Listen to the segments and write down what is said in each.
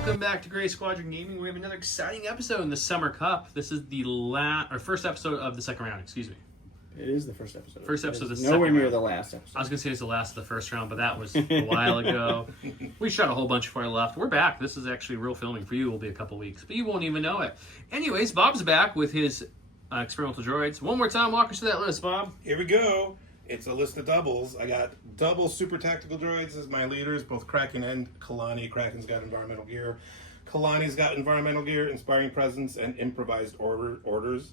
Welcome back to Gray Squadron Gaming. We have another exciting episode in the Summer Cup. This is the first episode of the second round, excuse me. It is the first episode. First episode of the second round. Nowhere near the last episode. I was going to say it's the last of the first round, but that was a while ago. We shot a whole bunch before I left. We're back. This is actually real filming. For you, it will be a couple weeks, but you won't even know it. Anyways, Bobb's back with his experimental droids. One more time, walk us through that list, Bobb. Here we go. It's a list of doubles. I got double super tactical droids as my leaders, both Kraken and Kalani. Kraken's got environmental gear. Kalani's got environmental gear, inspiring presence, and improvised orders.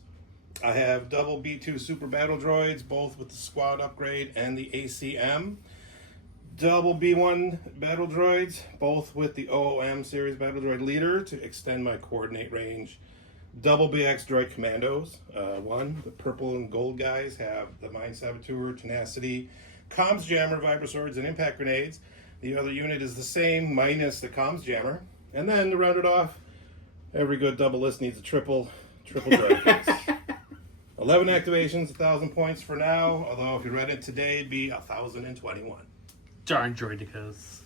I have double B2 super battle droids, both with the squad upgrade and the ACM. Double B1 battle droids, both with the OOM series battle droid leader to extend my coordinate range. Double BX droid commandos. The purple and gold guys have the Mind Saboteur, Tenacity, Comms Jammer, Vibra Swords, and Impact Grenades. The other unit is the same, minus the Comms Jammer. And then to round it off, every good double list needs a triple droid case. 11 activations, 1,000 points for now. Although if you read it today, it'd be 1,021. Darn droidicas.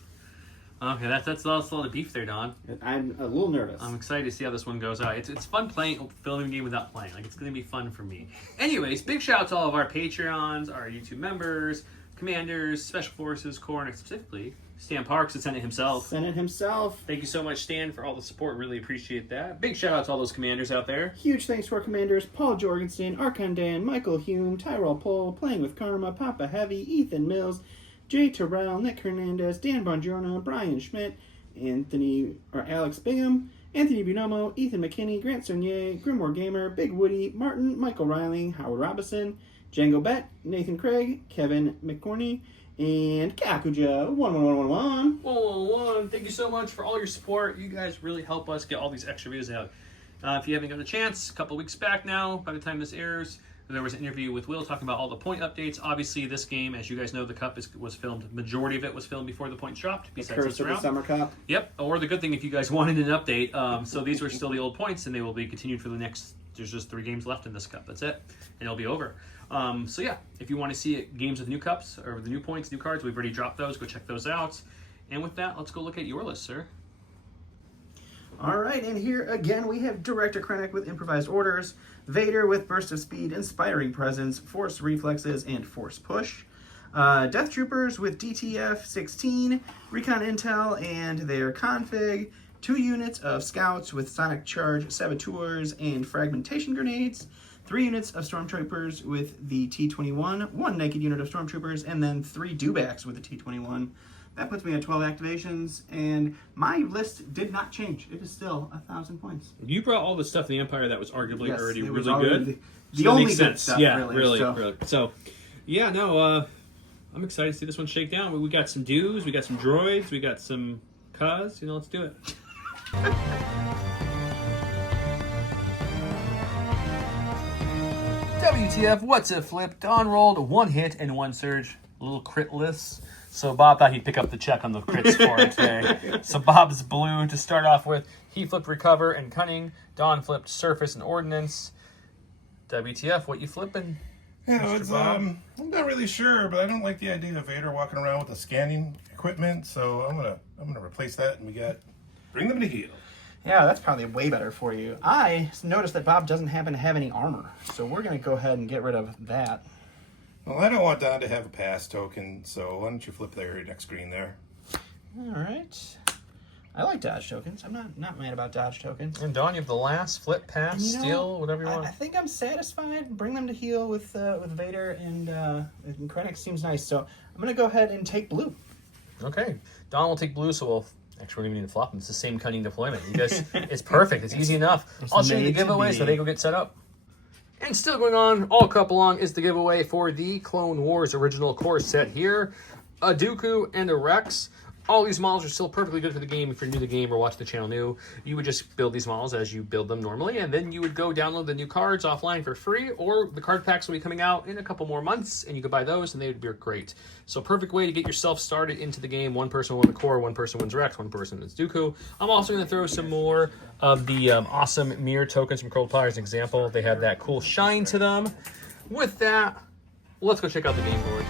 Okay, that's a lot of beef there, Don. I'm a little nervous. I'm excited to see how this one goes out. It's fun filming a game without playing. Like, it's going to be fun for me. Anyways, big shout out to all of our Patreons, our YouTube members, commanders, special forces, Corps, and specifically Stan Parks, the Senate himself. Thank you so much, Stan, for all the support. Really appreciate that. Big shout out to all those commanders out there. Huge thanks to our commanders, Paul Jorgensen, Archon Dan, Michael Hume, Tyrell Pohl, Playing with Karma, Papa Heavy, Ethan Mills, Jay Terrell, Nick Hernandez, Dan Bongiorno, Brian Schmidt, Alex Bingham, Anthony Bunomo, Ethan McKinney, Grant Sonier, Grimoire Gamer, Big Woody, Martin, Michael Riley, Howard Robinson, Django Bett, Nathan Craig, Kevin McCorney, and Kakuja 11111. 111. Thank you so much for all your support. You guys really help us get all these extra videos out. If you haven't gotten a chance, a couple weeks back now, by the time this airs, there was an interview with Will talking about all the point updates. Obviously, this game, as you guys know, the Cup was filmed. Majority of it was filmed before the points dropped. The curse of the Summer Cup. Yep. Or the good thing, if you guys wanted an update. So these were still the old points, and they will be continued for the next. There's just 3 games left in this Cup. That's it, and it'll be over. So yeah, if you want to see games with new Cups or the new points, new cards, we've already dropped those. Go check those out. And with that, let's go look at your list, sir. All right, and here again we have Director Krennic with improvised orders, Vader with burst of speed, inspiring presence, force reflexes, and force push, Death Troopers with DTF 16, recon intel and their config, 2 units of scouts with sonic charge saboteurs and fragmentation grenades, 3 units of stormtroopers with the T-21, 1 naked unit of stormtroopers, and then 3 dewbacks with the T-21. That puts me at 12 activations, and my list did not change. It is still 1,000 points. You brought all the stuff in the Empire that was arguably already really good. The only good stuff, really. So, yeah, no, I'm excited to see this one shake down. We got some dues, we got some droids, we got some cuz. Let's do it. WTF, what's it, Flip? Don rolled 1 hit and 1 surge. A little critless. So Bob thought he'd pick up the check on the crits for it today. So Bob's blue to start off with. He flipped recover and cunning. Don flipped surface and ordnance. WTF, what you flipping? Yeah, I'm not really sure, but I don't like the idea of Vader walking around with the scanning equipment, so I'm gonna replace that, and we got bring them to heel. Yeah, that's probably way better for you. I noticed that Bob doesn't happen to have any armor, so we're gonna go ahead and get rid of that. Well, I don't want Don to have a pass token, so why don't you flip your next screen there? All right. I like dodge tokens. I'm not mad about dodge tokens. And Don, you have the last flip, pass, steal, whatever you want. I think I'm satisfied. Bring them to heel with Vader and Krennic seems nice. So I'm gonna go ahead and take blue. Okay, Don will take blue. So we'll actually we're gonna need to flop them. It's the same cunning deployment. You guys, it's perfect. It's easy enough. I'll show you the giveaway so they go get set up. And still going on all cup along is the giveaway for the Clone Wars original core set here. A Dooku and a Rex. All these models are still perfectly good for the game. If you're new to the game or watch the channel new, you would just build these models as you build them normally, and then you would go download the new cards offline for free, or the card packs will be coming out in a couple more months, and you could buy those, and they would be great. So perfect way to get yourself started into the game. One person wins the core, one person wins Rex, one person wins Dooku. I'm also going to throw some more of the awesome mirror tokens from Cold Fire as an example. They have that cool shine to them. With that, let's go check out the game board.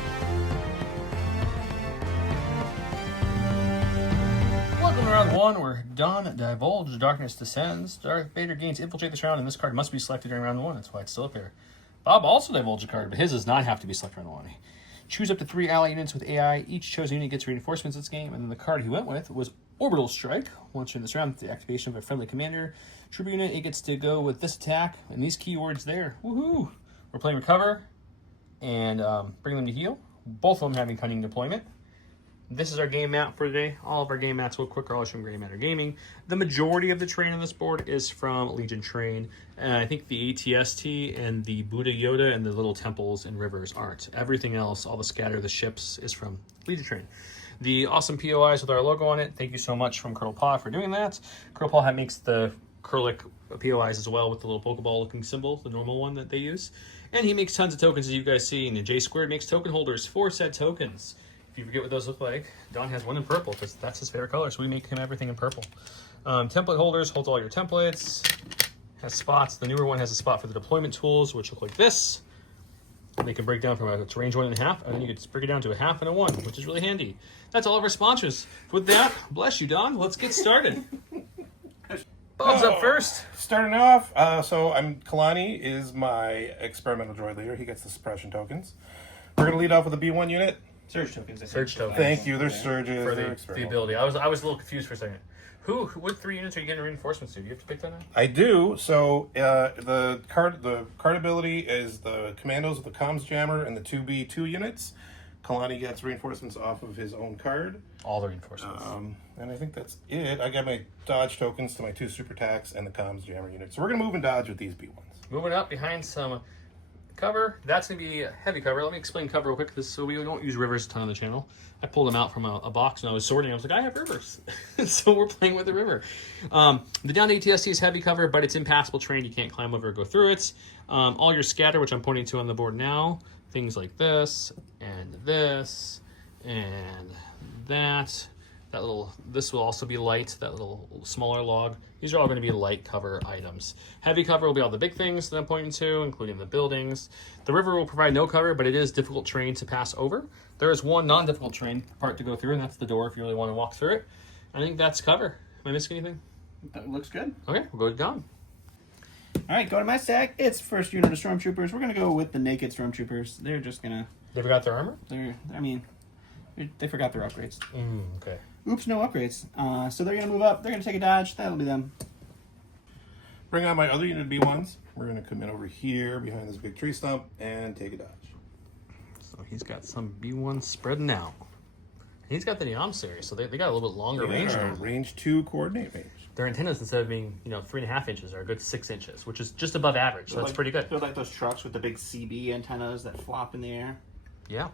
Welcome around round one, we're done. Divulge, Darkness Descends. Darth Vader gains Infiltrate this round, and this card must be selected during round one. That's why it's still up here. Bob also divulged a card, but his does not have to be selected round one. Choose up to 3 ally units with AI. Each chosen unit gets reinforcements this game, and then the card he went with was Orbital Strike. Once in this round, with the activation of a friendly commander troop unit, it gets to go with this attack and these keywords there. Woohoo! We're playing Recover and bring them to heal. Both of them having Cunning Deployment. This is our game map for today. All of our game maps will quicker, all from Grey Matter Gaming. The majority of the terrain on this board is from Legion Terrain. And I think the ATST and the Buddha Yoda and the little temples and rivers aren't. Everything else, all the scatter, the ships, is from Legion Terrain. The awesome POIs with our logo on it. Thank you so much from Colonel Paw for doing that. Colonel Paw makes the Curlic POIs as well with the little Pokeball looking symbol, the normal one that they use. And he makes tons of tokens, as you guys see. And the J Squared makes token holders for said tokens. If you forget what those look like, Don has one in purple because that's his favorite color, so we make him everything in purple. Template holders holds all your templates. Has spots. The newer one has a spot for the deployment tools, which look like this. They can break down from a range 1.5, and then you can just break it down to a 1/2 and a 1, which is really handy. That's all of our sponsors. With that, bless you, Don. Let's get started. Bob's up first. Starting off, so Kalani is my experimental droid leader. He gets the suppression tokens. We're going to lead off with a B1 unit. Surge tokens. Surge tokens. Thank you. They're surges. For They're the ability. I was a little confused for a second. What 3 units are you getting reinforcements to? Do you have to pick that out? I do. So the card ability is the commandos with the comms jammer and the 2B2 units. Kalani gets reinforcements off of his own card. All the reinforcements. And I think that's it. I got my dodge tokens to my 2 super attacks and the comms jammer unit. So we're gonna move and dodge with these B1s. Moving up behind some cover. That's going to be heavy cover. Let me explain cover real quick, so we don't use rivers a ton on the channel. I pulled them out from a box and I was sorting. I was like, I have rivers. So we're playing with the river. The down to ATST is heavy cover, but it's impassable terrain. You can't climb over or go through it. All your scatter, which I'm pointing to on the board now, things like this and this and that. This will also be light, that little smaller log. These are all going to be light cover items. Heavy cover will be all the big things that I'm pointing to, including the buildings. The river will provide no cover, but it is difficult terrain to pass over. There is one non-difficult terrain part to go through, and that's the door if you really want to walk through it. I think that's cover. Am I missing anything? That looks good. Okay, we'll go to Don. All right, go to my stack. It's first unit of Stormtroopers. We're going to go with the naked Stormtroopers. They're just going to... They forgot their armor? They forgot their upgrades. Okay. Oops, no upgrades. So they're going to move up. They're going to take a dodge. That'll be them. Bring out my other unit B1s. We're going to come in over here behind this big tree stump and take a dodge. So he's got some B1 spreading out. He's got the Neom series, so they got a little bit longer range. Range 2 coordinate range. Their antennas, instead of being 3.5 inches, are a good 6 inches, which is just above average. So that's pretty good. They're like those trucks with the big CB antennas that flop in the air. Yeah.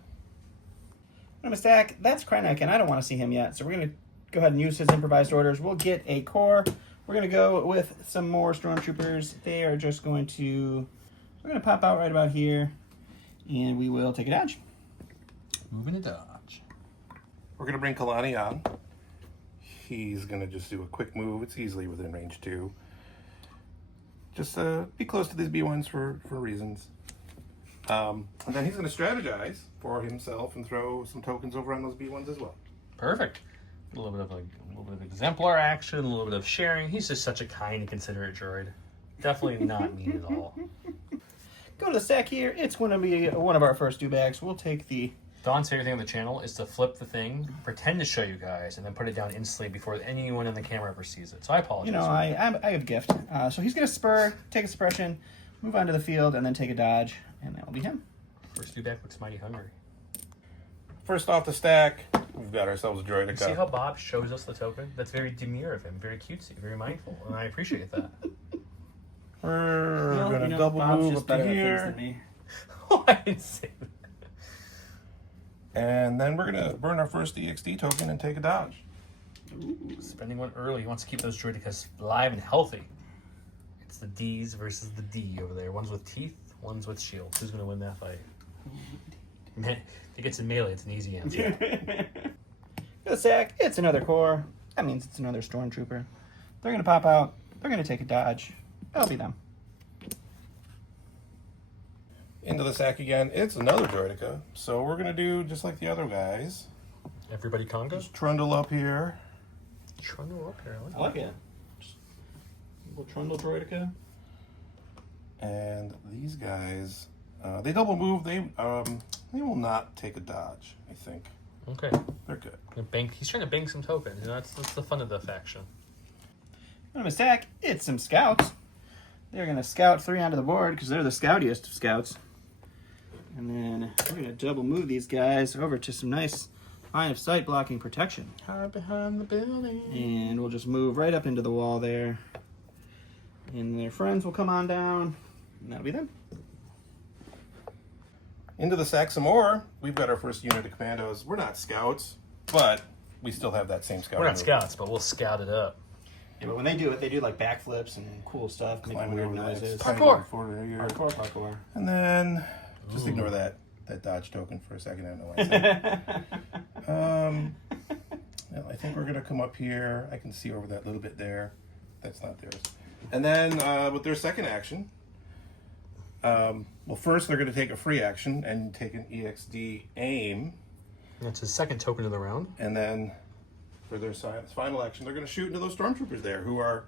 I'm a stack. That's Krennic, and I don't want to see him yet. So we're going to go ahead and use his improvised orders. We'll get a core. We're going to go with some more Stormtroopers. They are just going to... We're going to pop out right about here, and we will take a dodge. Moving to dodge. We're going to bring Kalani on. He's going to just do a quick move. It's easily within range 2. Just be close to these B1s for reasons. And then he's going to strategize for himself and throw some tokens over on those B1s as well. Perfect. A little bit of exemplar action, a little bit of sharing. He's just such a kind and considerate droid. Definitely not mean at all. Go to the stack here. It's going to be one of our first 2 bags. We'll take the... Don's favorite thing on the channel is to flip the thing, pretend to show you guys, and then put it down instantly before anyone on the camera ever sees it. So I apologize. I have a gift. So he's going to spur, take a suppression, move onto the field, and then take a dodge, and that will be him. First back looks mighty hungry. First off the stack, we've got ourselves a droid. See how Bob shows us the token? That's very demure of him, very cutesy, very mindful, and I appreciate that. We're going to double move up to here. Oh, I didn't say that. And then we're going to burn our first EXD token and take a dodge. Ooh. Spending one early. He wants to keep those droidicas alive and healthy. It's the D's versus the D over there. One's with teeth, one's with shields. Who's going to win that fight? Man, if he gets in melee, it's an easy answer. Go to sack. It's another core. That means it's another Stormtrooper. They're going to pop out. They're going to take a dodge. That'll be them. Into the sack again. It's another droidica. So we're going to do just like the other guys. Everybody conga? Just trundle up here. trundle up here. I like it. Just a little trundle droidica. And these guys, they double move. They will not take a dodge, I think. Okay. They're good. He's trying to bank some tokens. You know, that's the fun of the faction. On a stack, it's some scouts. They're going to scout 3 onto the board because they're the scoutiest of scouts. And then we're going to double move these guys over to some nice line of sight blocking protection. Hide behind the building. And we'll just move right up into the wall there. And their friends will come on down. And that'll be them. Into the stack some more. We've got our first unit of commandos. We're not scouts, but we still have that same scout. We're not move. scouts, but we'll scout it up. Yeah, but when they do it, they do like backflips and cool stuff, making Climbing weird over that. noises. Parkour. Parkour. And then just ignore that dodge token for a second. I don't know why I said that. Well, I think we're gonna come up here. I can see over that little bit there. That's not theirs. And then with their second action, well, first they're gonna take a free action and take an EXD aim, That's his second token of the round. and then for their final action, they're gonna shoot into those stormtroopers there who are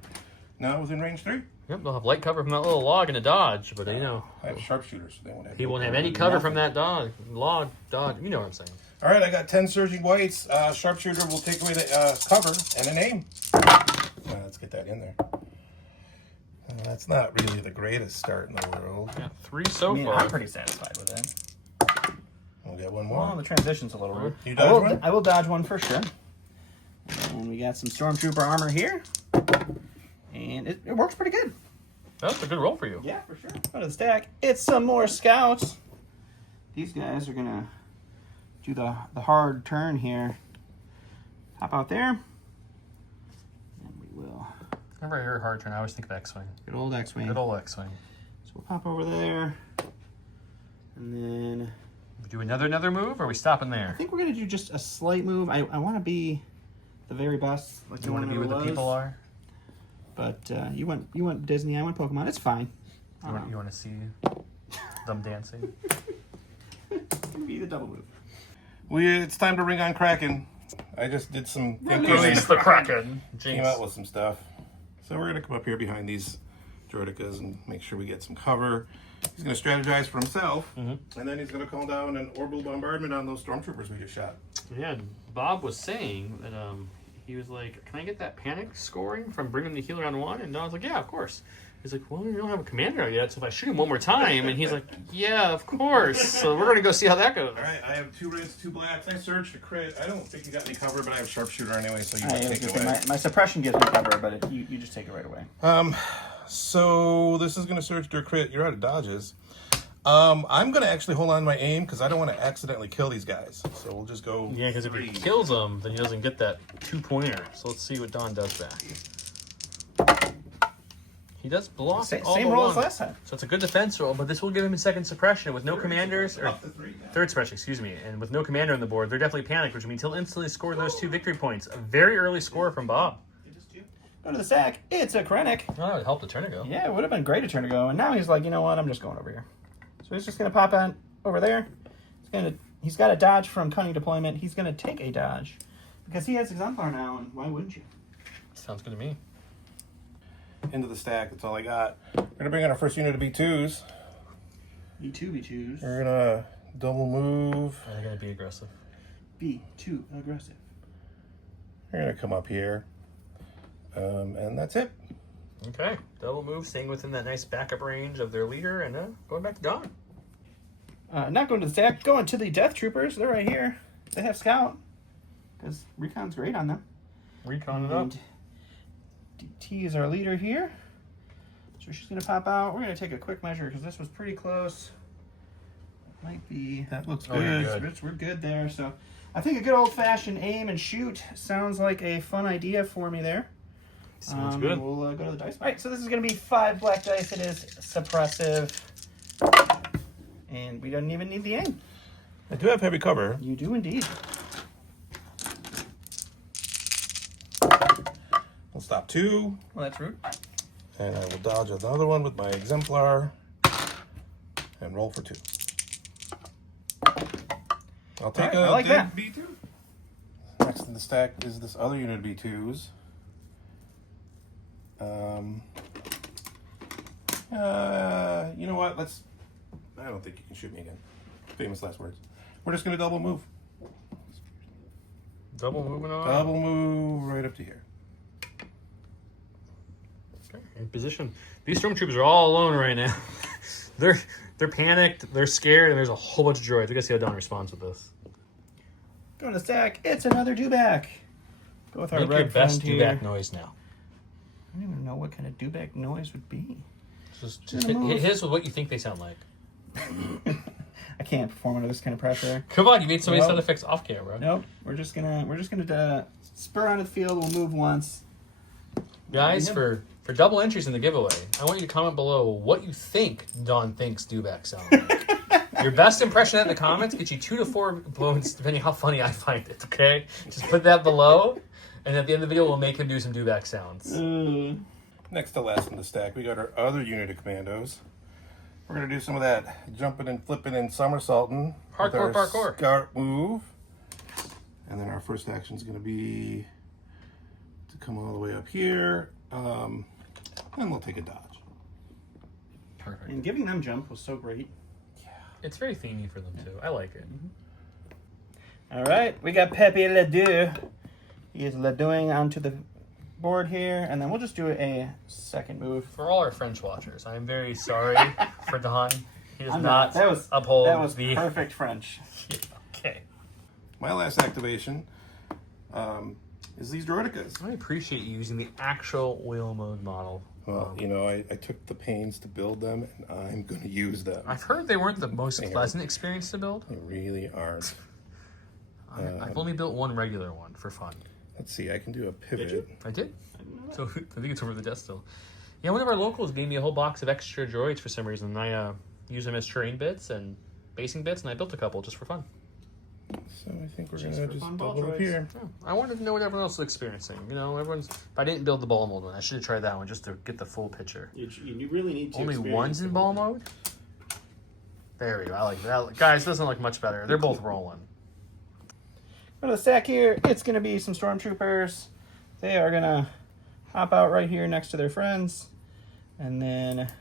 now within range 3. Yep, they'll have light cover from that little log and a dodge, but you know, I have sharpshooters, so they won't have. he won't have any cover from that dodge. Log, dodge. You know what I'm saying. All right, I got 10 surging whites. Sharpshooter will take away the cover and an aim. Let's get that in there. That's not really the greatest start in the world. Yeah, 3 so far. I'm pretty satisfied with it. We'll get one Well, more. the transition's a little rude. You dodge one? I will dodge one for sure. And we got some stormtrooper armor here. And it works pretty good. That's a good roll for you. Yeah, for sure. Out of the stack, it's some more scouts. These guys are gonna do the hard turn here. Hop out there. And we will. Whenever I hear a hard turn, I always think of X-Wing. Good old X-Wing. Good old X-Wing. So we'll pop over there. And then We do another move, or are we stopping there? I think we're gonna do just a slight move. I wanna be the very best. Like You want to be where the people are? But you went Disney, I went Pokemon. It's fine. You want to see them dancing? Be the double move. It's time to ring on Kraken. I just did some thinking Release the Kraken. came out with some stuff. So we're going to come up here behind these droidicas and make sure we get some cover. He's going to strategize for himself, and then he's going to call down an orbital bombardment on those stormtroopers we just shot. Yeah, Bob was saying that he was like, "Can I get that panic scoring from bringing the healer on 1?" And Don's like, "Yeah, of course." He's like, "Well, you don't have a commander out yet, so if I shoot him one more time," and he's like, "Yeah, of course." So we're gonna go see how that goes. All right, I have 2 reds, 2 blacks. I searched a crit. I don't think you got any cover, but I have sharpshooter anyway, so you can take it away. My suppression gives me cover, but you just take it right away. So this is gonna search your crit. You're out of dodges. I'm gonna actually hold on to my aim because I don't want to accidentally kill these guys. So we'll just go. Yeah, because if he 3. kills him, then he doesn't get that 2-pointer. So let's see what Don does back. He does block all Same but roll one. as last time. So it's a good defense roll, but this will give him a second suppression with no commanders, or Up to 3 now. third suppression, excuse me, and with no commander on the board, they're definitely panicked, which means he'll instantly score those 2 victory points. A very early score from Bob. Go to the sack. It's a Krennic. Oh, it helped a turn ago. Yeah, it would have been great a turn ago. And now he's like, you know what? I'm just going over here. So he's just going to pop on over there. He's got a dodge from cunning deployment. He's going to take a dodge because he has exemplar now. And why wouldn't you? Sounds good to me. Into the stack. That's all I got. We're gonna bring in our first unit of B2s. B2s. We're gonna double move. They're going to be aggressive. B2 aggressive. We're gonna come up here, and that's it. Okay, double move, staying within that nice backup range of their leader, and going back to Don. Not going to the stack. Going to the Death Troopers. They're right here. They have Scout because Recon's great on them. Recon it up. And DT is our leader here. So she's going to pop out. We're going to take a quick measure because this was pretty close. Might be. That looks Oh, you're good. good. We're good there. So I think a good old-fashioned aim and shoot sounds like a fun idea for me there. Sounds good. We'll go to the dice. All right, so this is going to be 5 black dice. It is suppressive. And we don't even need the aim. I do have heavy cover. You do indeed. We'll stop 2, Well, that's rude. and I will dodge another one with my exemplar, and roll for 2. I'll take All right, I like dead that. B2. Next in the stack is this other unit of B2s. You know what? I don't think you can shoot me again. Famous last words. We're just going to double move. Double moving on. Double move right up to here. Okay, in position. These stormtroopers are all alone right now. they're panicked. They're scared, and there's a whole bunch of droids. We gotta see how Don responds with this. Go to the stack. It's another dewback. Go with our Make red your best friend here. dewback noise now. I don't even know what kind of dewback noise would be. Just hit his with what you think they sound like. I can't perform under this kind of pressure. Come on, you made so many Nope. sound effects off camera. Nope. We're just gonna spur onto the field. We'll move once. Guys, for double entries in the giveaway, I want you to comment below what you think Don thinks dewback sound like. Your best impression in the comments gets you 2 to 4 points, depending how funny I find it, okay? Just put that below, and at the end of the video, we'll make him do some dewback sounds. Next to last in the stack, we got our other unit of commandos. We're going to do some of that jumping and flipping and somersaulting. with Parkour, our parkour. Scout move. And then our first action is going to be to come all the way up here. And we'll take a dodge. Perfect. And giving them jump was so great. It's very themey for them, too. I like it. All right, we got Pepe Ledoux. He is Ledouing onto the board here, and then we'll just do a second move. For all our French watchers, I am very sorry for Don. He does I'm not That was uphold the... perfect French. Okay. My last activation is these Droidicas. I appreciate you using the actual wheel mode model. Well, you know, I took the pains to build them, and I'm going to use them. I've heard they weren't the most pleasant experience to build. They really aren't. I've only built one regular one for fun. Let's see, I can do a pivot. Did you? I did. So I think it's over the desk still. Yeah, one of our locals gave me a whole box of extra droids for some reason. I use them as terrain bits and basing bits, and I built a couple just for fun. So I think we're Just going for to just fun, ball double up droids. here. Yeah, I wanted to know what everyone else was experiencing. You know, if I didn't build the ball mold one, I should have tried that one just to get the full picture. You really need to. Only experience one's in the ball whole- mode? There we go. I like that. Guys, doesn't look much better. They're both rolling. Go to the stack here. It's going to be some stormtroopers. They are going to hop out right here next to their friends. And then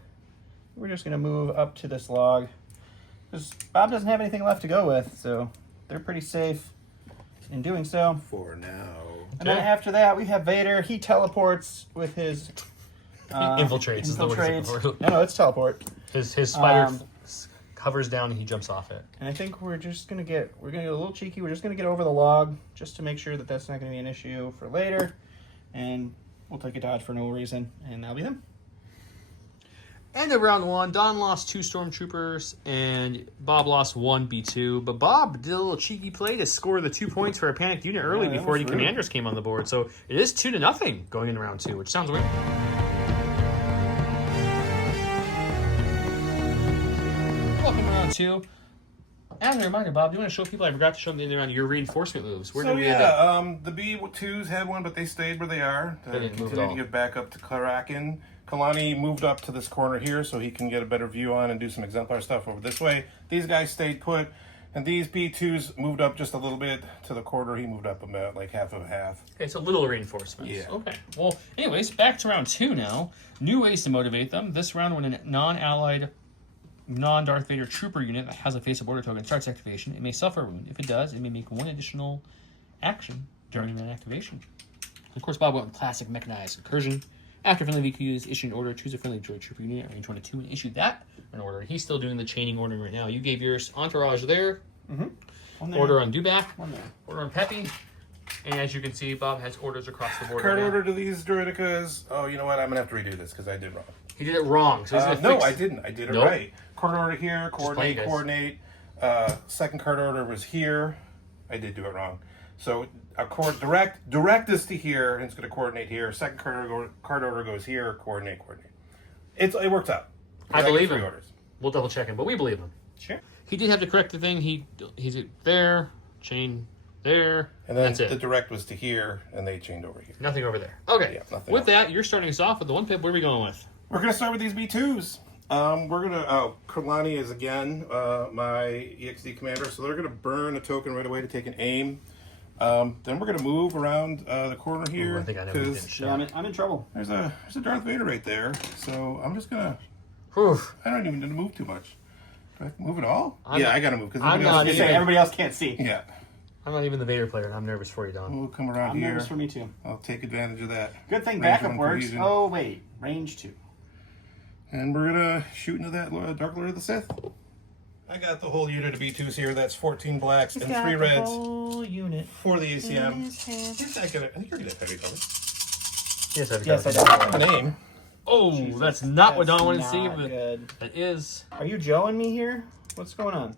we're just going to move up to this log. Because Bob doesn't have anything left to go with, so they're pretty safe in doing so. For now. And then after that, we have Vader. He teleports with his... Infiltrates is the word he's looking for. No, it's teleport. His spider hovers down and he jumps off it. And I think we're gonna get a little cheeky. We're just gonna get over the log just to make sure that that's not gonna be an issue for later, and we'll take a dodge for no reason, and that'll be them. End of round one. Don lost 2 stormtroopers and Bob lost 1 B2. But Bob did a little cheeky play to score the 2 points for a panicked unit early that before was any rude. commanders came on the board. So it is 2-0 going into round 2, which sounds weird. Welcome to round 2. As a reminder, Bob, do you want to show people? I forgot to show them the end of round your reinforcement moves. Where So did we the B2s had one, but they stayed where they are. They didn't move at Continue all. to get back up to Kraken. Kalani moved up to this corner here so he can get a better view on and do some exemplar stuff over this way. These guys stayed put, and these B2s moved up just a little bit to the corner. He moved up about like half of a half. Okay, so little reinforcements. Yeah. Okay. Well, anyways, back to round 2 now. New ways to motivate them. This round, when a non-allied, non-Darth Vader trooper unit that has a face of order token starts activation, it may suffer a wound. If it does, it may make 1 additional action during that activation. Of course, Bob went with classic mechanized incursion. After friendly VQ is issued an order, choose a friendly droid trooper unit, range 1 to 2, and issue that an order. He's still doing the chaining ordering right now. You gave yours entourage there. One there, Order on Dewback. one there. Order on Peppy. And as you can see, Bob has orders across the board. Card right now. order to these Droidicas. Oh, you know what? I'm going to have to redo this because I did wrong. He did it wrong. So he's gonna No, fix- I didn't. I did it Nope. right. Card order here, play, guys. coordinate. Second card order was here. I did do it wrong. So a direct is to here, and it's going to coordinate here. Second card order goes here, coordinate. It works out. I get believe 3 him. orders. We'll double check him, but we believe him. Sure. He did have to correct the thing. He's there, chain there, And then that's it. the direct was to here, and they chained over here. Nothing over there. Okay. Yeah, nothing with else. that, you're starting us off with the 1 pip. Where are we going with? We're going to start with these B2s. Kalani is again my EXD commander, so they're going to burn a token right away to take an aim. Then we're gonna move around the corner here. Ooh, I think I know what because didn't show. Yeah, I'm in trouble. there's a Darth Vader right there. So I'm just gonna. Whew. I don't even need to move too much. Do I move at all? I'm yeah, not- I gotta move because I'm not Just even- say everybody else can't see. Yeah, I'm not even the Vader player, and I'm nervous for you, Don. we'll come around I'm here. nervous for me too. I'll take advantage of that. Good thing Range backup one works. cohesion. Oh wait, range 2. And we're gonna shoot into that Dark Lord of the Sith. I got the whole unit of B2s here. That's 14 blacks and 3 reds Whole unit. for the ACM. in his hand. I think you're gonna have heavy cover. Yes, I've Yes, I got do. The name. Oh, that's not what Don wanted to That's see, not but good. it is. Are you Joeing me here? What's going on?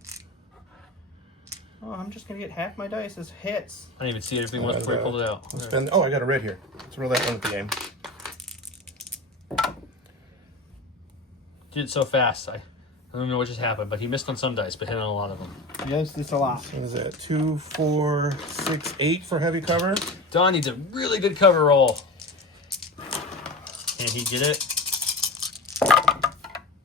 Oh, I'm just gonna get half my dice as hits. I didn't even see everything once before you pulled it out. Oh, I got a red here. Let's roll that one at the game. Did it so fast. I don't know what just happened, but he missed on some dice, but hit on a lot of them. Yes, it's a lot. What is that? 2, 4, 6, 8 for heavy cover. Don needs a really good cover roll. Can he get it?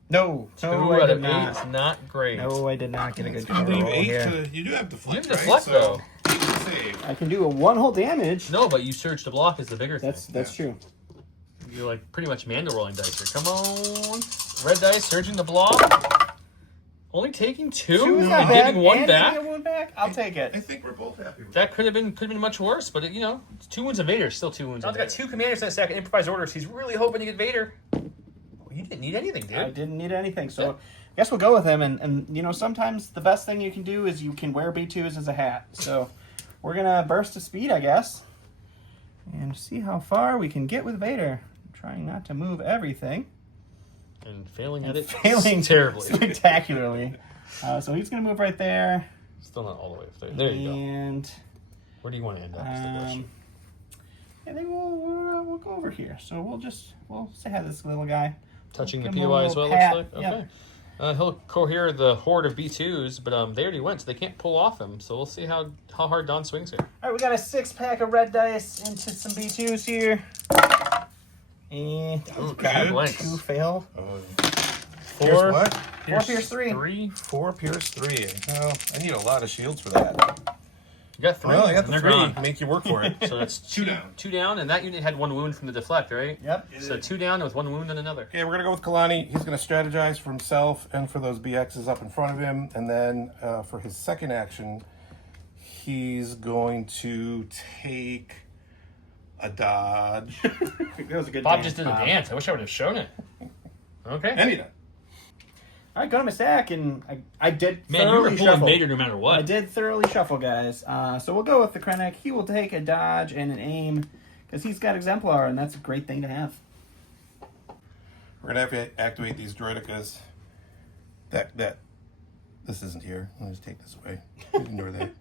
No, Two no, I out did of not. 8 is not great. No, I did not get a good You cover leave roll 8 here. you do have deflect, You have right? deflect, So, though. 8 to save. I can do a 1 whole damage. No, but you search the block is the bigger thing. That's true. You're like pretty much Mando rolling dice here. Come on. Red dice, searching the block. Only taking 2 Two is and not bad. giving 1 and back. giving 1 back. I'll take I it. think we're both happy with That could have been much worse, but you know, it's 2 wounds of Vader, still 2 wounds. Don's got 2 commanders in a second, improvised orders. He's really hoping to get Vader. He didn't need anything, dude. I didn't need anything, so I guess we'll go with him. And you know, sometimes the best thing you can do is you can wear B2s as a hat. So we're gonna burst to speed, I guess, and see how far we can get with Vader. Trying not to move everything. And failing at it. Failing terribly. spectacularly. So he's gonna move right there. Still not all the way up there. There you go. And Where do you want to end up? Is the question. I think we'll go over here. So we'll say hi to this little guy. Touching the give him a POI as well, little pat. looks like? Yep. Okay. He'll cohere the horde of B2s, but they already went, so they can't pull off him. So we'll see how hard Don swings here. All right, we got a 6-pack of red dice into some B2s here. And Ooh, good. blanks. 2 fail. Pierce what? 4 pierce 3. 3. 4 Pierce 3. Well, I need a lot of shields for that. You got 3. Well, I got and the they're 3. gone. Make you work for it. So that's 2 down. 2 down, and that unit had 1 wound from the deflect, right? Yep. So 2 down with 1 wound and another. Okay, we're gonna go with Kalani. He's gonna strategize for himself and for those BXs up in front of him, and then for his second action, he's going to take a dodge. That was a good Bob dance, just did a Bob. dance. I wish I would have shown it. Okay. Any dodge. All right, go to my stack, and I did Man, you thoroughly were pulling shuffle. Vader no matter what. I did thoroughly shuffle, guys. So we'll go with the Krennic. He will take a dodge and an aim because he's got Exemplar, and that's a great thing to have. We're gonna have to activate these droidicas. That this isn't here. Let me just take this away. Ignore that.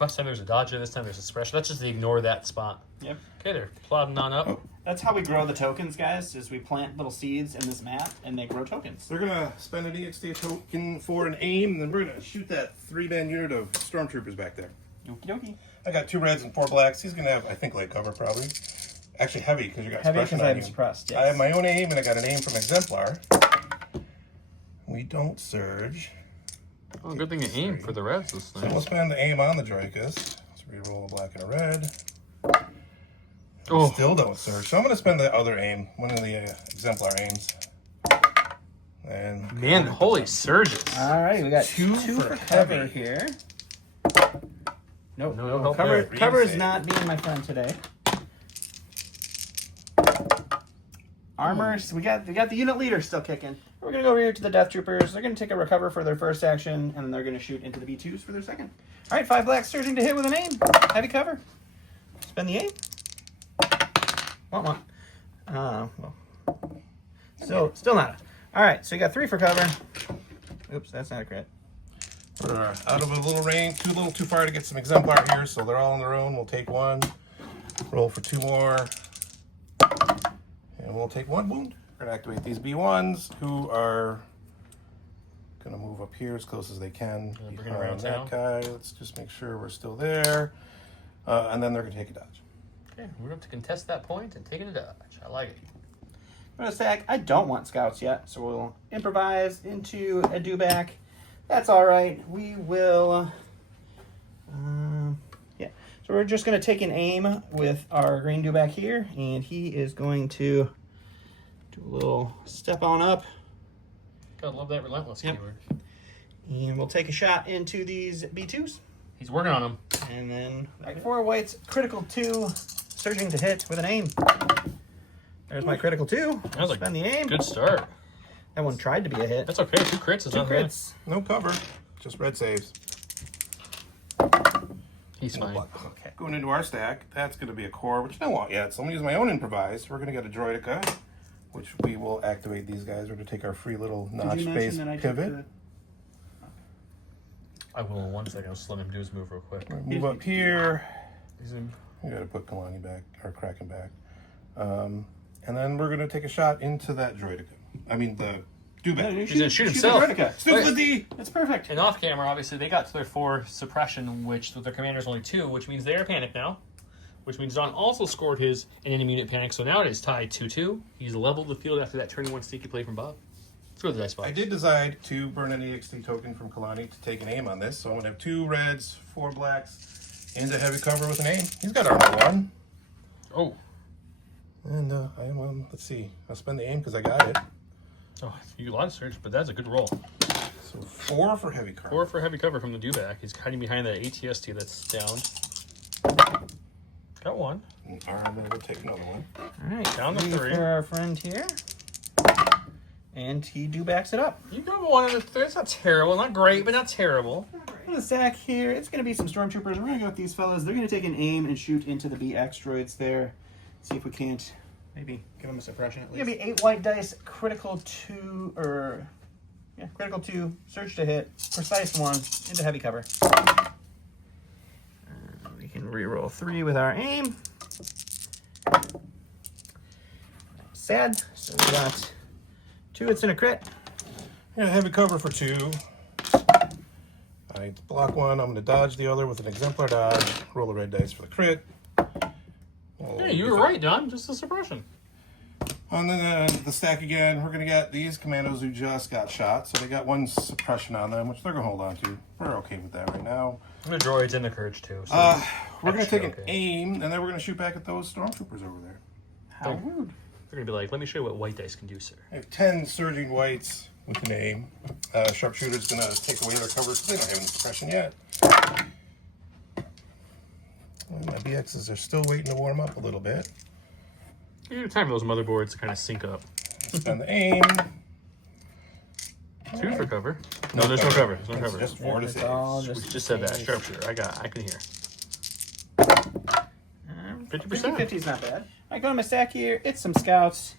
Last time there's a dodger, this time there's a special. Let's just ignore that spot. Yep. Okay, they're plodding on up. Oh. That's how we grow the tokens, guys, is we plant little seeds in this map, and they grow tokens. They're gonna spend an EXT token for an aim, and then we're gonna shoot that 3-man unit of stormtroopers back there. Okie dokie. I got 2 reds and 4 blacks. He's gonna have, I think, light cover probably. Actually, heavy because you got Heavy suppression because I on have you. suppressed, yes. I have my own aim, and I got an aim from Exemplar. We don't surge. Oh, good thing you aim for the reds this So thing. we'll spend the aim on the droidicas. Let's reroll a black and a red. Oh, Still don't surge. So I'm gonna spend the other aim, one of the Exemplar aims. And man, holy surges. All right, we got 2 for for cover heavy. here. Nope. No help cover. there. Cover is Reinstate. not being my friend today. Armor. So we got the unit leader still kicking. We're gonna go over here to the Death Troopers. They're gonna take a recover for their first action, and then they're gonna shoot into the B2s for their second. All right, 5 blacks surging to hit with an aim. Heavy cover. Spend the aim. Want one. Well. Still not. All right, so you got 3 for cover. Oops, that's not a crit. we're out of a little range, a little too far to get some Exemplar here, so they're all on their own. We'll take 1, roll for 2 more, and we'll take 1 wound. We're gonna activate these B1s, who are gonna move up here as close as they can bring it behind around that town. guy. Let's just make sure we're still there, and then they're gonna take a dodge. Okay, we're going to contest that point and take it a dodge. I like it. I'm gonna say I don't want scouts yet, so we'll improvise into a dewback. That's all right. We will. So we're just going to take an aim with our green dewback here, and he is going to do a little step on up. Gotta love that relentless keyword. And we'll take a shot into these B2s. He's working on them. And then for whites, critical 2, surging to hit with an aim. There's my critical 2. That was Spend the aim. Good start. That one tried to be a hit. That's okay. 2 crits is 2 not bad. crits. No cover, just red saves. He's fine. Okay. Going into our stack, that's going to be a core, which I don't want yet. So I'm going to use my own improvise. We're going to get a Droidica, which we will activate these guys. We're going to take our free little notch-based pivot. I will in 1 second. I'll just let him do his move real quick. Move up here. He's in. You got to put Kalani back, or Kraken back. And then we're going to take a shot into that Droidica. I mean, the dewback. He's going to shoot himself. Stupid D! That's perfect. And off camera, obviously, they got to their 4 suppression, which with their commander's only 2, which means they are panicked now. Which means Don also scored his an enemy unit panic, so now it is tied 2-2. He's leveled the field after that turning 1 sneaky play from Bob. Let's go to the dice box. I did decide to burn an EXT token from Kalani to take an aim on this, so I'm going to have 2 reds, 4 blacks, into heavy cover with an aim. He's got armor 1. Oh. And I am, let's see, I'll spend the aim because I got it. Oh, you lot of search, but that's a good roll. So 4 for heavy cover. 4 for heavy cover from the dewback. He's hiding behind that ATST that's down. Got 1. All right, then we'll take another one. All right, Down to 3. for our friend here. And he dewbacks it up. You got 1 of the 3. It's not terrible. Not great, but not terrible. On the stack here, it's going to be some stormtroopers. We're going to go with these fellas. They're going to take an aim and shoot into the BX droids there. See if we can't maybe give them a suppression at least. It's going to be 8 white dice, critical 2, critical 2, surge to hit, precise 1, into heavy cover. We can reroll 3 with our aim. Sad, so we got 2 hits and a crit. Yeah, heavy cover for 2. I block 1. I'm going to dodge the other with an exemplar dodge. Roll a red dice for the crit. Yeah, you were right, Don. Just a suppression. On the stack again, we're going to get these commandos who just got shot. So they got 1 suppression on them, which they're going to hold on to. We're okay with that right now. And the droids and the courage, too. So we're going to take an okay. aim, and then we're going to shoot back at those stormtroopers over there. How rude. They're going to be like, let me show you what white dice can do, sir. I have 10 surging whites with an aim. Sharpshooter's going to take away their cover, so they don't have any suppression yet. Well, my BXs are still waiting to warm up a little bit. You have time for those motherboards to kind of sync up. Spend the aim. 2 for cover. No, there's no cover. There's no It's cover. just 4 to It's save. all We just said that. Sharpshooter. I can hear. 50%. 50 is not bad. All right, go to my stack here. It's some scouts.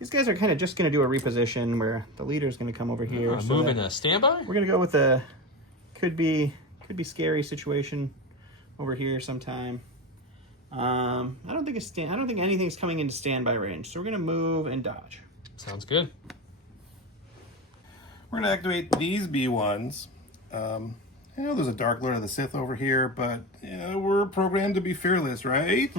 These guys are kind of just going to do a reposition where the leader's going to come over here. So Moving a standby? we're going to go with a could be scary situation over here sometime. I don't think anything's coming into standby range, so we're going to move and dodge. Sounds good. We're going to activate these B1s. I know there's a Dark Lord of the Sith over here, but we're programmed to be fearless, right?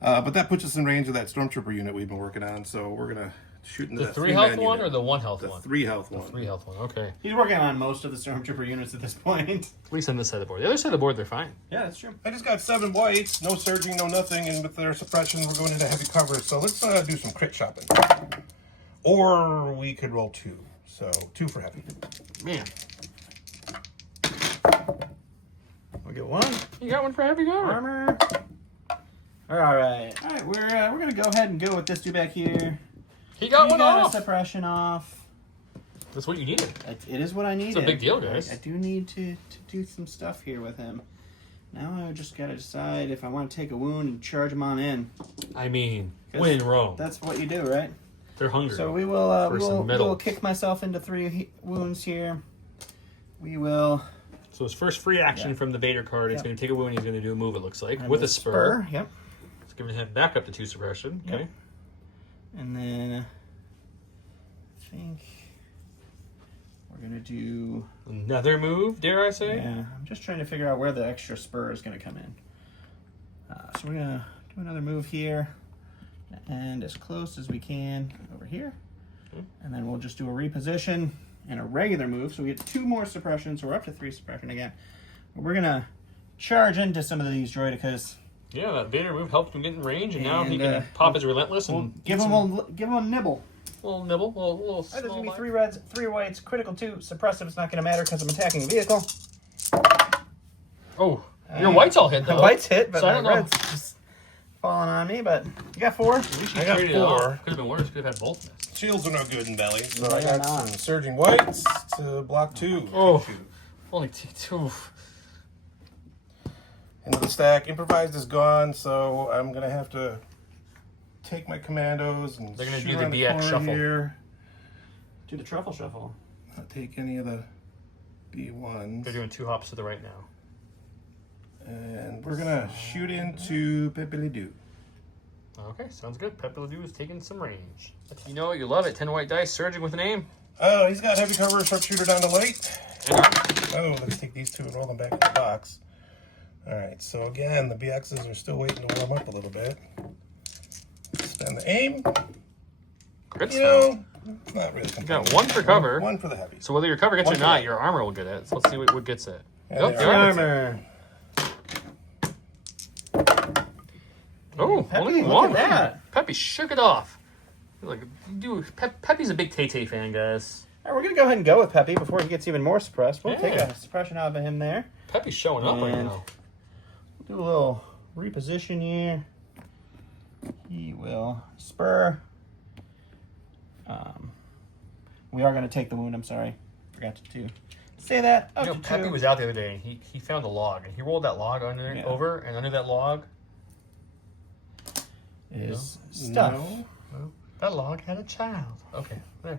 But that puts us in range of that Stormtrooper unit we've been working on, so we're going to shoot into The that 3 health 3-man one unit. or the 1 health The one? 3 health one. 3 health one, okay. He's working on most of the Stormtrooper units at this point. At least on this side of the board. The other side of the board, they're fine. Yeah, that's true. I just got 7 whites, no surging, no nothing, and with their suppression, we're going into heavy cover, so let's do some crit shopping. Or we could roll 2, so 2 for heavy. Man. We'll get 1. You got 1 for heavy cover. Armor. All right. We're gonna go ahead and go with this dude back here. He got He 1 got off. a suppression off. That's what you needed. It is what I needed. It's a big deal, guys. I do need to do some stuff here with him. Now I just gotta decide if I want to take a wound and charge him on in. I mean, 'Cause when in Rome. That's what you do, right? They're hungry. So we will For some metal. we'll kick myself into 3 wounds here. We will. So his first free action Yeah. from the Vader card, it's Yep. going to take a wound. He's going to do a move, it looks like, and with the a spur. Yep. It's giving him back up to 2 suppression. Okay. Yep. And then I think we're gonna do. Another move, dare I say? Yeah, I'm just trying to figure out where the extra spur is gonna come in. So we're gonna do another move here, and as close as we can over here, and then we'll just do a reposition and a regular move. So we get 2 more suppressions. So we're up to 3 suppression again. We're gonna charge into some of these Droidicas. Yeah, that Vader move helped him get in range, and now he And, can pop his Relentless and Give him a nibble. a little nibble, a little There's small going to be bite. 3 reds, 3 whites, critical 2, suppressive. It's not going to matter because I'm attacking a vehicle. Oh, your whites all hit, The though. whites hit, but So I my don't know. reds just falling on me. But you got 4. I got 4. Could have been worse. Could have had both missed. Shields are no good in belly, so No, I they're got not. some surging whites to block 2. Oh. Only two. Into the stack. Improvised is gone, so I'm gonna have to take my commandos and They're gonna shoot do the around BX corner shuffle. here. Do the truffle shuffle. Not take any of the B1s. They're doing 2 hops to the right now. And we're gonna shoot into Pepelidoo. Okay, sounds good. Pepe Ledoux is taking some range. You know it, you love it. 10 white dice, surging with an aim. Oh, he's got heavy cover, sharpshooter down to light. And Oh, let's take these 2 and roll them back in the box. Alright, so again, the BXs are still waiting to warm up a little bit. Spend the aim. good You stuff. know, it's not really You got 1 for cover. 1 for the heavy. So whether your cover gets One it or for not, that. your armor will get it. So let's see what gets it. Yeah, Nope, they the are. armor. Oh, only look 1. at that. Pepe shook it off. Like, Pepe's a big Tay-Tay fan, guys. All right, we're going to go ahead and go with Pepe before he gets even more suppressed. We'll take Yeah. a suppression out of him there. Pepe's showing up right And- now. Do a little reposition here. He will spur. We are going to take the wound. I'm sorry. Forgot to say that. Up You know, to Pepe 2. was out the other day, and he found a log, and he rolled that log under Yeah. over, and under that log, Is stuff. No. that log had a child. Okay, there.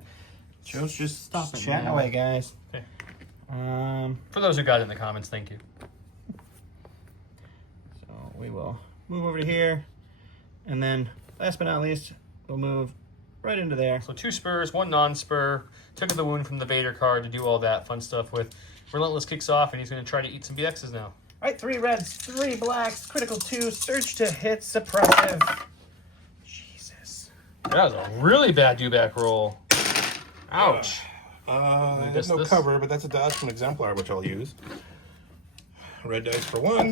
Joe's just Stop it, chatting man. away, guys. Okay. So For those who got it in the comments, thank you. we will move over to here. And then, last but not least, we'll move right into there. So 2 spurs, 1 non-spur. Took the wound from the Vader card to do all that fun stuff with. Relentless kicks off, and he's going to try to eat some BXs now. All right, 3 reds, 3 blacks, critical 2, surge to hit, suppressive. Jesus. That was a really bad do-back roll. Ouch. I have This- no this- cover, but that's a dodge from Exemplar, which I'll use. Red dice for 1.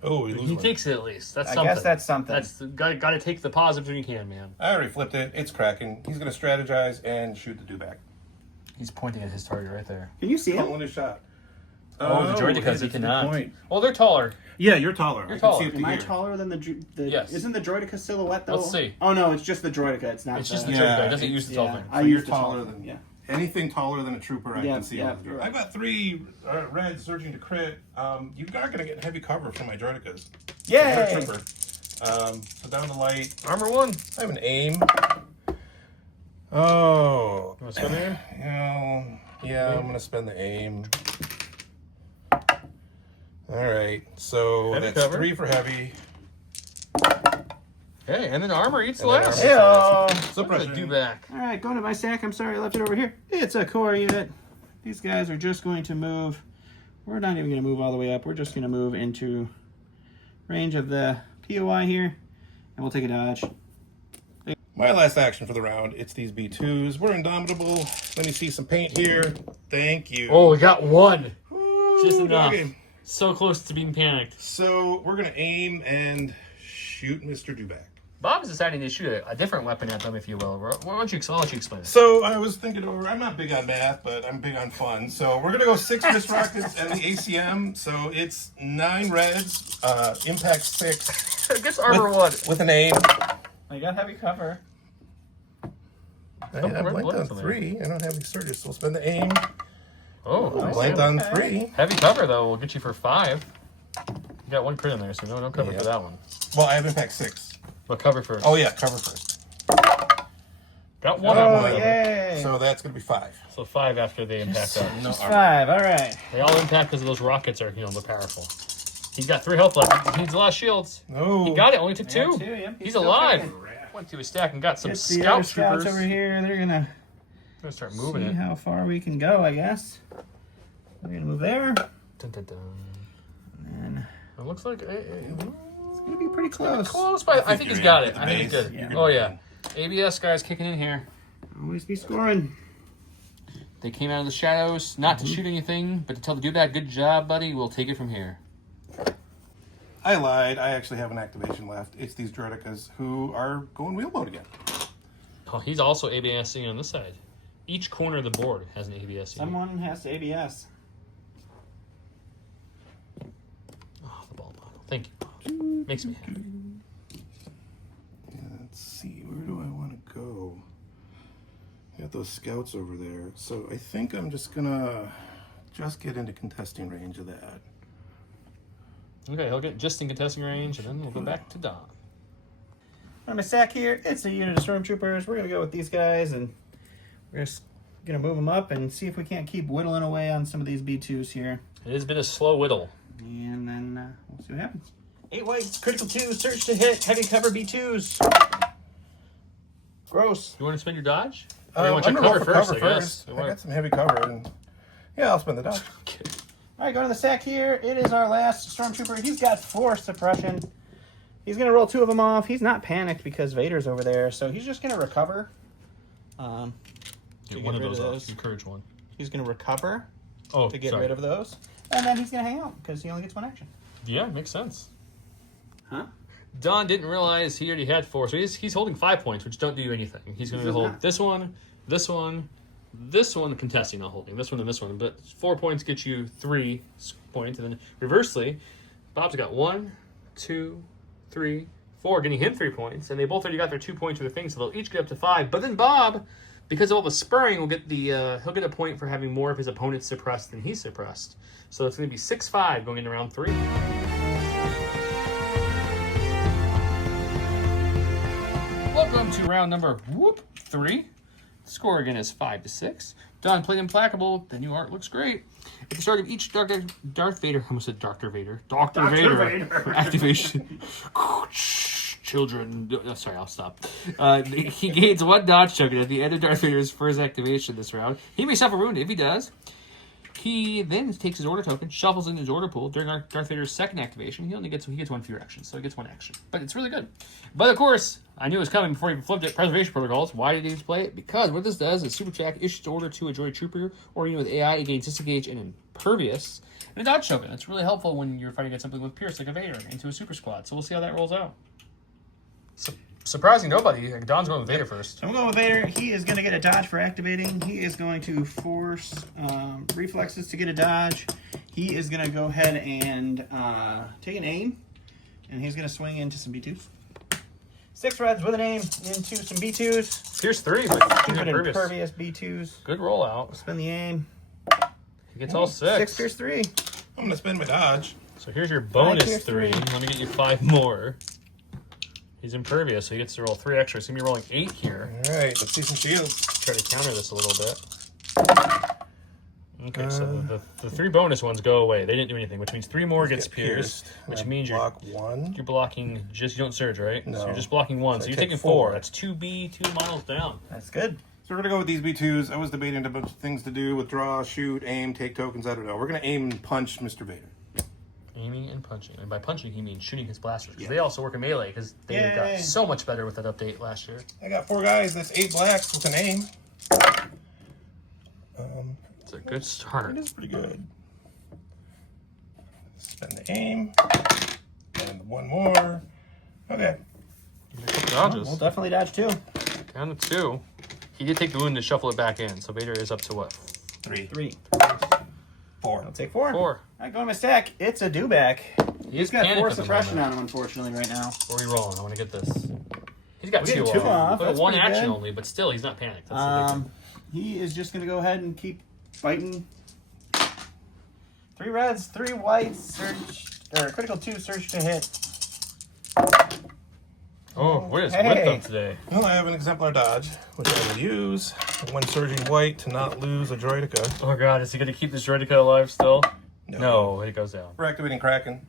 Oh, we lose He 1. takes it at least. That's I something. guess that's something. That's got to take the positives when you can, man. I already flipped it. It's cracking. He's going to strategize and shoot the dewback. He's pointing at his target right there. Can you see Oh, him? one shot. Oh, the droid because he that's a good cannot. point. Well, they're taller. Yeah, you're taller. I taller. can see up Am to I here. taller than the Yes. Isn't the Droidica silhouette though? Let's see. Oh no, it's just the Droidica. It's not. It's just the Yeah, droid guy. It doesn't use the tall yeah. thing. I So use you're the taller tall- than yeah. anything taller than a trooper. I Yeah, can see. yeah, on the droid. you're right. I got 3 reds surging to crit. You are going to get heavy cover from my Droidicas. You're a Yay! trooper. So down the light. Armor 1. I have an aim. Oh. You want to swim in? Yeah, I'm going to spend the aim. All right. So Heavy that's cover. 3 for heavy. Hey, and then armor eats the And then last. armor. Heyo! Look at the do back. All right, going to my stack. I'm sorry, I left it over here. It's a core unit. These guys are just going to move. We're not even going to move all the way up. We're just going to move into range of the POI here, and we'll take a dodge. My last action for the round. It's these B2s. We're indomitable. Let me see some paint here. Thank you. Oh, we got 1. Woo, Just enough. doggy. So close to being panicked. So we're going to aim and shoot Mr. Dewback. Bob's deciding to shoot a different weapon at them, if you will. Why don't you explain it? So I was thinking over, I'm not big on math, but I'm big on fun. So we're going to go 6 missed rockets and the ACM. So it's 9 reds, impact 6 It gets armor 1. with an aim. I got heavy cover. I red blanked on bullets on 3. I don't have any surges, so we'll spend the aim. Oh, nice. Blanked on Okay. 3. Heavy cover, though, will get you for 5. You got 1 crit in there, so no cover Yeah. for that one. Well, I have impact 6. But cover first. Oh, yeah, cover first. Got 1 Oh, on Oh, one. yay! So that's going to be 5. So 5 after they impact up. No Just armor. 5. All right. They all impact because those rockets are, they're powerful. He's got 3 health left. He needs a lot of shields. No. He got it. Only took I got 2. two, yep. He's still alive. kicking. Went to his stack and got some Get the other scout scouts troopers. over here. They're gonna Gonna start see moving it. how far we can go, I guess. We're gonna move there, Dun, dun, dun. and It looks like it's gonna be pretty close. close, but I think he's got it. I think he's good. Yeah. Oh yeah, ABS guys kicking in here. Always be scoring. They came out of the shadows, not to shoot anything, but to tell the dude that good job, buddy. We'll take it from here. I lied. I actually have an activation left. It's these Droidicas who are going wheel mode again. Oh, he's also ABS-ing on this side. Each corner of the board has an ABS. Someone has to ABS. Oh, the ball model. Thank you. Makes me happy. Yeah, let's see. Where do I want to go? I got those scouts over there. So I think I'm just going to get into contesting range of that. Okay, he'll get just in contesting range, and then we'll go back to Don. On my stack here, it's a unit of stormtroopers. We're gonna go with these guys, and we're just gonna move them up and see if we can't keep whittling away on some of these B2s here. It has been a slow whittle. And then we'll see what happens. 8 whites, critical 2, search to hit, heavy cover B2s. Gross. You want to spend your dodge? Or you I'm want going to to cover roll for first, cover I guess? first. I got some heavy cover. And yeah, I'll spend the dodge. Okay. All right, going to the stack here. It is our last stormtrooper. He's got force suppression. He's going to roll 2 of them off. He's not panicked because Vader's over there, so he's just going to recover. Get one of those off. Encourage one. He's going to recover to get sorry. rid of those. And then he's going to hang out because he only gets 1 action. Yeah, makes sense. Huh? Don didn't realize he already had 4, so he's holding 5 points, which don't do anything. He's going to hold this one, this one, this one, contesting, not holding, this one and this one. But 4 points get you 3 points, and then reversely, Bobb's got 1, 2, 3, 4, getting him 3 points, and they both already got their 2 points for the thing, so they'll each get up to 5. But then Bobb, because of all the spurring, will get he'll get a point for having more of his opponents suppressed than he's suppressed. So it's going to be 6-5 going into round 3. Welcome to round number 3. The score again is 5-6. Don played Implacable. The new art looks great. At the start of each Darth Vader, I almost said Dr. Vader. Dr. Vader. Activation. Children. Oh, sorry, I'll stop. He gains 1 dodge token at the end of Darth Vader's first activation this round. He may suffer wound if he does. He then takes his order token, shuffles in his order pool during Darth Vader's second activation. He gets 1 fewer action, so he gets 1 action. But it's really good. But of course, I knew it was coming before he even flipped it. Preservation protocols. Why did he play it? Because what this does is Super Track issues to order to a droid trooper or unit with AI. It gains disengage and impervious and a dodge token. It's really helpful when you're fighting against something with Pierce like a Vader into a super squad. So we'll see how that rolls out. Surprising nobody. Don's going with Vader first. I'm going with Vader. He is going to get a dodge for activating. He is going to force reflexes to get a dodge. He is going to go ahead and take an aim. And he's going to swing into some B2s. 6 reds with an aim into some B2s. Pierce 3, but Stupid impervious B2s. good rollout. Spin the aim. He gets all 6. 6 Pierce 3. I'm going to spend my dodge. So here's your bonus Pierce 3. Let me get you 5 more. He's impervious, so he gets to roll 3 extra. He's going to be rolling 8 here. All right, let's see some shields. Try to counter this a little bit. Okay, so the 3 bonus ones go away. They didn't do anything, which means 3 more gets pierced, which means block 1. you're blocking you don't surge, right? No. So you're just blocking 1. So you're taking 4. That's 2B, 2 miles down. That's good. So we're going to go with these B2s. I was debating a bunch of things to do with draw, shoot, aim, take tokens. I don't know. We're going to aim and punch Mr. Vader. Aiming and punching. And by punching, he means shooting his blasters. Because they also work in melee, because they got so much better with that update last year. I got 4 guys. That's 8 blacks with an aim. It's a good start. It is pretty good. Spend the aim. And 1 more. Okay. Dodges. We'll definitely dodge 2. Down to 2. He did take the wound to shuffle it back in, so Vader is up to what? 3. 4. I'll take 4. 4. I go to my stack. It's a dewback. He's got 4 panicked at the suppression moment. on him, unfortunately, right now. Where are we rolling? I want to get this. He's got We're 2 getting 2 off. But That's 1 pretty action good. only, but still, he's not panicked. That's the big thing. He is just going to go ahead and keep fighting. 3 reds, 3 whites, surge, or critical 2, surge to hit. Oh, what is Hey. with them today? Well, I have an exemplar dodge, which I will use. 1 surging white to not lose a droidica. Oh god, is he going to keep this Droidica alive still? No, it goes down. We're activating Kraken.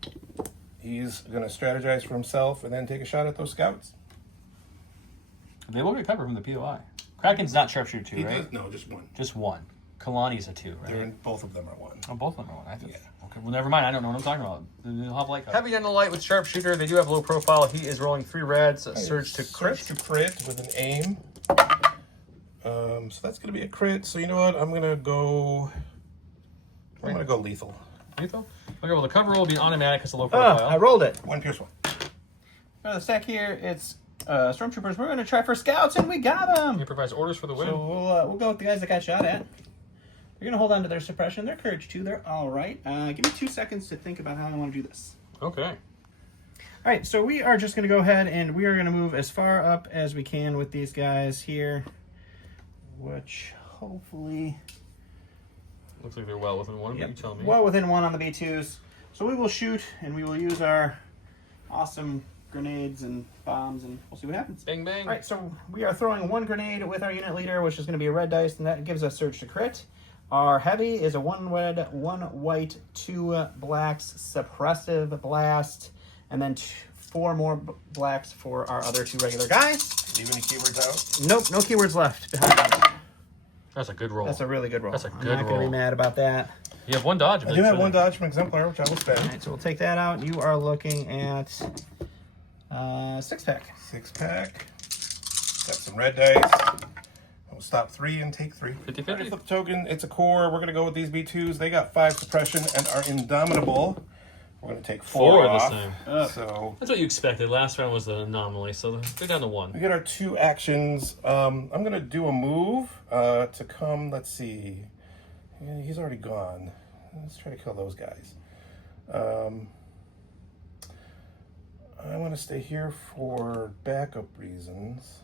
He's going to strategize for himself and then take a shot at those scouts. They will get cover from the POI. Kraken's not sharpshooter 2, He right? does, no, just 1. Just 1. Kalani's a 2, They're right? in, both of them are 1. Oh, both of them are 1. I think. Yeah. Okay, well, never mind. I don't know what I'm talking about. They'll have light cover. Heavy on the light with sharpshooter. They do have low profile. He is rolling 3 reds. Surge to crit. Surge to crit with an aim. So that's going to be a crit. So you know what? I'm going to go lethal. Lethal. Okay, well, the cover roll will be automatic because it's a low Oh, profile. I rolled it. One Pierce one. For the stack here, it's Stormtroopers. We're going to try for Scouts, and we got them. Improvise orders for the win. So we'll go with the guys that got shot at. They're going to hold on to their suppression. Their courage, too. They're all right. Give me 2 seconds to think about how I want to do this. Okay. All right, so we are just going to go ahead and we are going to move as far up as we can with these guys here, which hopefully... Looks like they're well within one, but you tell me. Well within 1 on the B2s. So we will shoot, and we will use our awesome grenades and bombs, and we'll see what happens. Bang, bang. All right, so we are throwing 1 grenade with our unit leader, which is going to be a red dice, and that gives us surge to crit. Our heavy is a 1 red, 1 white, 2 blacks, suppressive blast, and then 4 more blacks for our other 2 regular guys. Leave any keywords out? Nope, no keywords left behind. That's a good roll. That's a really good roll. That's a I'm good not going to roll. be mad about that. You have 1 dodge. I do have 1 dodge from Exemplar, which I will spend. All right, so we'll take that out. You are looking at 6-pack. 6-pack. Got some red dice. We'll stop 3 and take 3. 50-50. Flip token. It's a core. We're going to go with these B2s. They got 5 suppression and are indomitable. We're going to take 4 this off. time. So That's what you expected. Last round was the anomaly, so they're down to 1. we get our 2 actions. I'm going to do a move to come. Let's see. Yeah, he's already gone. Let's try to kill those guys. I want to stay here for backup reasons.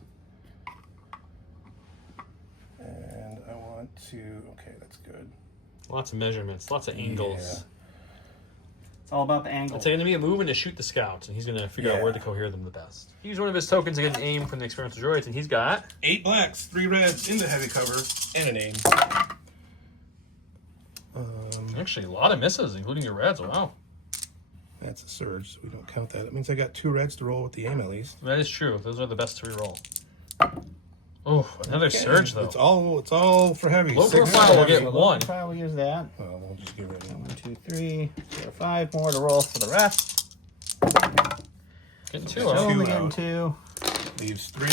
And I want to... Okay, that's good. Lots of measurements, lots of angles. Yeah. It's all about the angle. It's going to be a movement to shoot the scouts, and he's going to figure out where to cohere them the best. Use one of his tokens to get an aim from the experimental droids, and he's got 8 blacks, 3 reds into heavy cover, and an aim. actually a lot of misses, including your reds. Wow, That's a surge, so we don't count that. That means I got 2 reds to roll with the aim at least. that is true. Those are the best to reroll. Oh, another surge though. It's all for heavy. Low 6 profile will heavy. get 1. We'll use that. Oh, we'll just get rid of 1, it. 2, 3, 4, 5 more to roll for the rest. Getting 2 So out. Only Two getting out. 2. Leaves 3.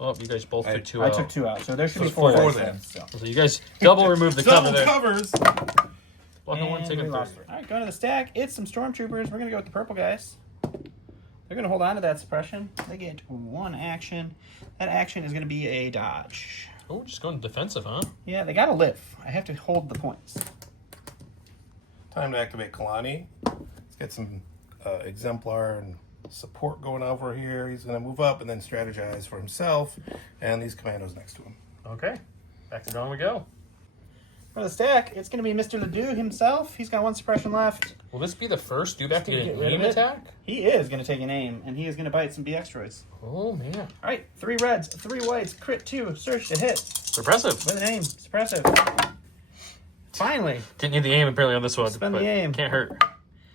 Oh, you guys both took 2 I out. took 2 out, so there should be So 4 4 dice then. then. So. So you guys double remove the cover Double there. covers. Block on 1, And taking we 3. lost 3. All right, going to the stack. It's some Stormtroopers. We're going to go with the purple guys. They're going to hold on to that suppression. They get 1 action. That action is going to be a dodge. Oh, just going defensive, huh? Yeah, they got to live. I have to hold the points. Time to activate Kalani. Let's get some exemplar and support going over here. He's going to move up and then strategize for himself and these commandos next to him. Okay, back to Dawn we go. For the stack, it's going to be Mr. Ledoux himself. He's got 1 suppression left. Will this be the first Dewback to Get get an rid of aim it. attack? He is going to take an aim, and he is going to bite some BX droids. Oh man, All right, 3 reds, 3 whites, crit 2, surge to hit suppressive. with an aim, suppressive. Finally, Didn't need the aim apparently on this one. Spend but the aim. Can't hurt.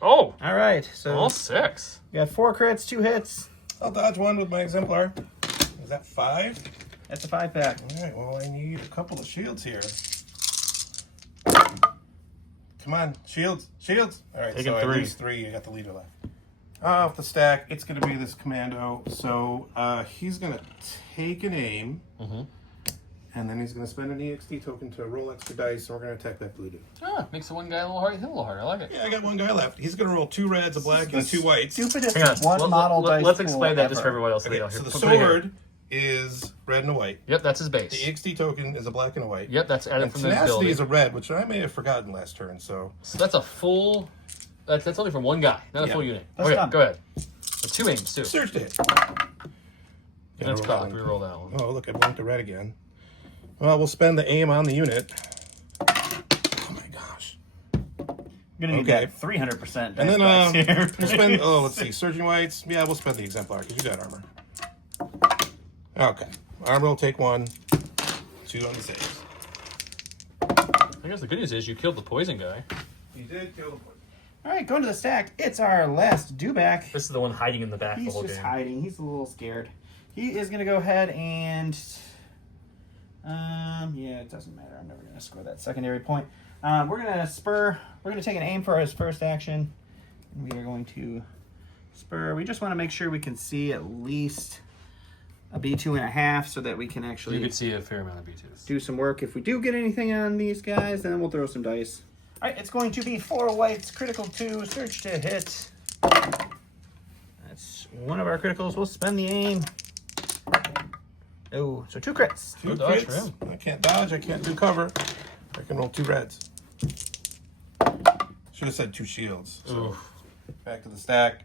Oh, all right. So all 6. we got 4 crits, 2 hits. I'll dodge 1 with my exemplar. Is that 5? That's a 5-pack. All right, well, I need a couple of shields here. Come on, shields, shields. All right, Taking so 3. I lose 3. I got the leader left. Off the stack, it's going to be this commando. So he's going to take an aim, and then he's going to spend an EXT token to roll extra dice, and we're going to attack that blue dude. Ah, makes the one guy a little hard, hit a little harder. I like it. Yeah, I got 1 guy left. He's going to roll 2 reds, a black, and 2 whites. Stupidest Hang on. one model dice. Let's pool explain that just for ever. everybody else. Okay, Here, so the put it here. sword is red and a white. Yep, that's his The base. EXT token is a black and a white. Yep, that's added And from the tenacity ability. is a red, which I may have forgotten last turn. So So that's a full. That's only from one guy, not a Yeah. full unit. That's Okay, done. go ahead. So 2 aims too. surge to hit. That's roll cocked. that We one. roll that one. Oh, look, I blanked a red again. Well, we'll spend the aim on the unit. Oh my gosh. I'm gonna need Okay. that 300%. And then dice here. we'll spend, oh, let's see, surging whites. Yeah, we'll spend the exemplar because you got armor. Okay. Armor will take 1. 2 on the saves. I guess the good news is you killed the poison guy. You did kill the point. All right, going to the stack. It's our last Dewback. This is the one hiding in the back He's the whole just game. hiding. He's a little scared. He is going to go ahead and... yeah, it doesn't matter. I'm never going to score that secondary point. We're going to spur. We're going to take an aim for his first action. And we are going to spur. We just want to make sure we can see at least a B2.5 so that we can You actually could see a fair amount of B2s. do some work. If we do get anything on these guys, then we'll throw some dice. right, it's going to be 4 whites, critical 2, search to hit. That's one of our criticals. We'll spend the aim. Oh, so 2 crits. 2 dodge for crits. him. I can't dodge. I can't do cover. I can roll 2 reds. Should have said 2 shields. So back to the stack.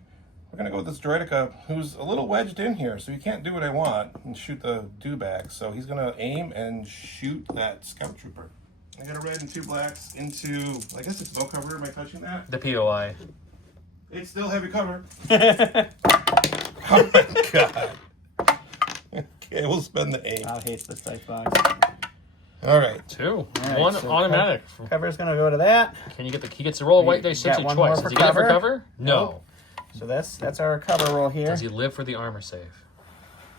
We're going to go with this Droidica, who's a little wedged in here, so he can't do what I want and shoot the dewback. So he's going to aim and shoot that Scout Trooper. I got a red and 2 blacks into, I guess it's low cover. Am I touching that? The POI. It's still heavy cover. Oh my god. Okay, we'll spend the aim. I hate this dice box. All right. 2. All right, 1 so automatic. Cover's going to go to that. Can you get the? He gets to roll a white dice got essentially one more twice. for Does he get it for cover? cover? No. Nope. So that's our cover roll here. Does he live for the armor save?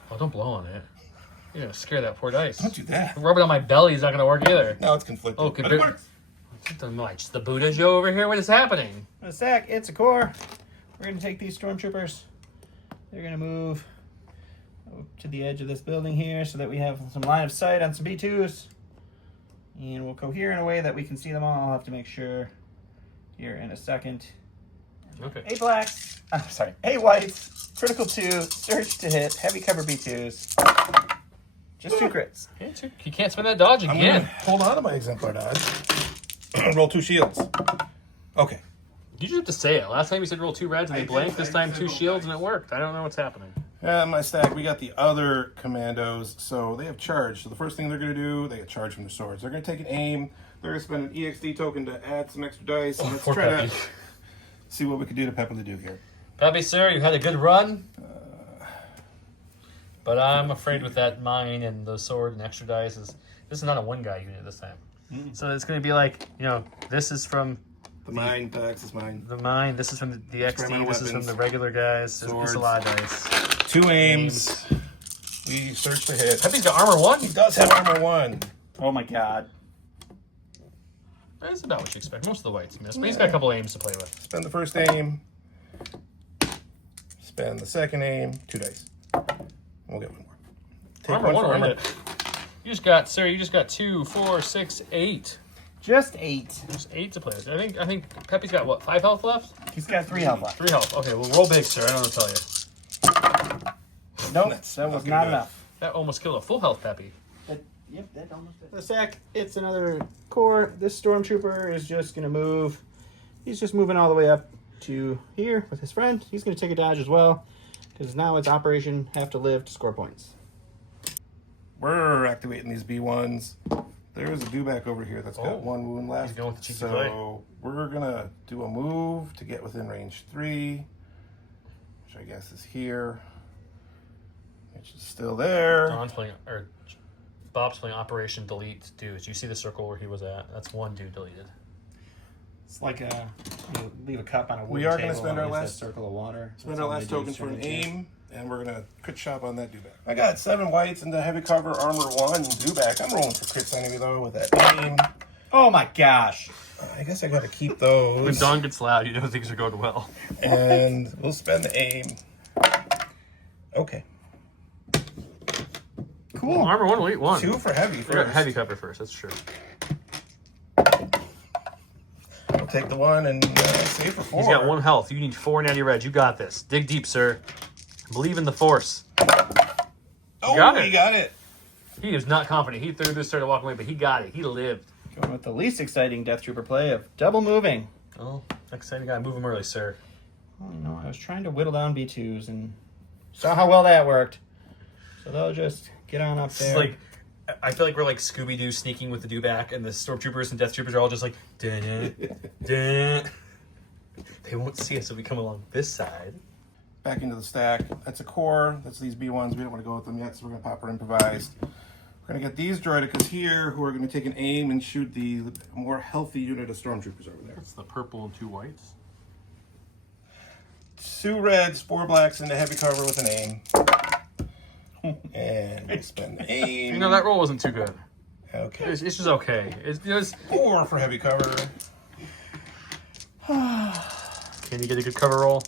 Oh, don't blow on it. You're gonna scare that poor dice. Don't do that. Rub it on my belly is not gonna work either. No, it's conflicted. Oh, but it works. Something much. The Buddha Joe over here. What is happening? A stack, it's a core. We're going to take these stormtroopers. They're going to move to the edge of this building here so that we have some line of sight on some B2s. And we'll cohere in a way that we can see them all. I'll have to make sure here in a second. Okay. 8 blacks. Sorry. 8 whites. Critical 2. Search to hit. Heavy cover B2s. Just 2 crits. Yeah, 2. He can't spend that dodge I'm again. gonna hold on to my exemplar dodge. Roll 2 shields. Okay. You just have to say it. Last time you said roll 2 reds and I they did. blanked. This I time said 2 roll shields dice. and it worked. I don't know what's happening. My stack, we got the other commandos, so they have charge. So the first thing they're going to do, they get charge from their swords. They're going to take an aim. They're going to spend an EXD token to add some extra dice. And let's poor try Peppy. to see what we can do to Peppy do here. Peppy, sir, you had a good run. But I'm afraid with that mine and the sword and extra dice, this is not a 1-guy unit this time. So it's going to be like, this is from The mine, Pex is mine. the mine, this is from the XD, this is from the regular guys. It's Swords. a lot of dice. 2 aims. We search to hit. Peppy's got armor 1. He does have armor 1. Oh my god. That's about what you expect. Most of the whites miss, but he's got a couple aims to play with. Spend the first aim. Spend the second aim. 2 dice. We'll get 1 more. Take Armor 1 for will end armor. it. You just got 2, 4, 6, 8. Just 8. Just 8 to play with. I think Peppy's got, what, 5 health left? He's got 3 health left. 3 health. Okay, well, roll big, sir. I don't know what to tell you. Nope, That's that was fucking not good. enough. That almost killed a full health Peppy. Yep, that almost did. The sack, it's another core. This stormtrooper is just going to move. He's just moving all the way up to here with his friend. He's going to take a dodge as well, because now it's Operation Have to Live to score points. We're activating these B1s. There's a dewback over here that's got 1 wound left. He's going with the cheeky so play. we're going to do a move to get within range 3, which I guess is here. Which is still there. Bobb's playing Operation Delete Dudes. You see the circle where he was at? That's 1 dude deleted. It's like you leave a cup on a We wooden are gonna table spend and our use last- that circle of water. Spend That's our all last they do tokens is for an turn into- aim, and we're going to crit shop on that dewback. I got 7 whites into heavy cover, armor 1, dewback. I'm rolling for crits anyway, though, with that aim. Oh my gosh. I guess I got to keep When those. Dawn gets loud, you know things are going well. And we'll spend the aim. Okay. Cool. Armor 1 will eat 1. 2 for heavy We got first. heavy cover first, that's true. I'll take the 1 and save for 4. He's got 1 health. You need 4 natty reds. You got this. Dig deep, sir. Believe in the force. Oh, got it. he got it. He is not confident. He threw this, started walking away, but he got it. He lived. Going with the least exciting Death Trooper play of double moving. Oh, exciting guy. Move him early, sir. Oh no, I was trying to whittle down B2s and saw how well that worked. So they'll just get on up It's there. like, I feel like we're like Scooby-Doo sneaking with the dewback, and the stormtroopers and death troopers are all just like, dun dun. They won't see us if we come along this side. Back into the stack. That's a core. That's these B1s. We don't want to go with them yet, so we're going to pop our improvised. We're going to get these droidicas here, who are going to take an aim and shoot the more healthy unit of stormtroopers over there. That's the purple and 2 whites. 2 reds, 4 blacks into heavy cover with an aim. And we spend the aim. You know, that roll wasn't too good. Okay. It's just okay. It was 4 for heavy cover. Can you get a good cover roll?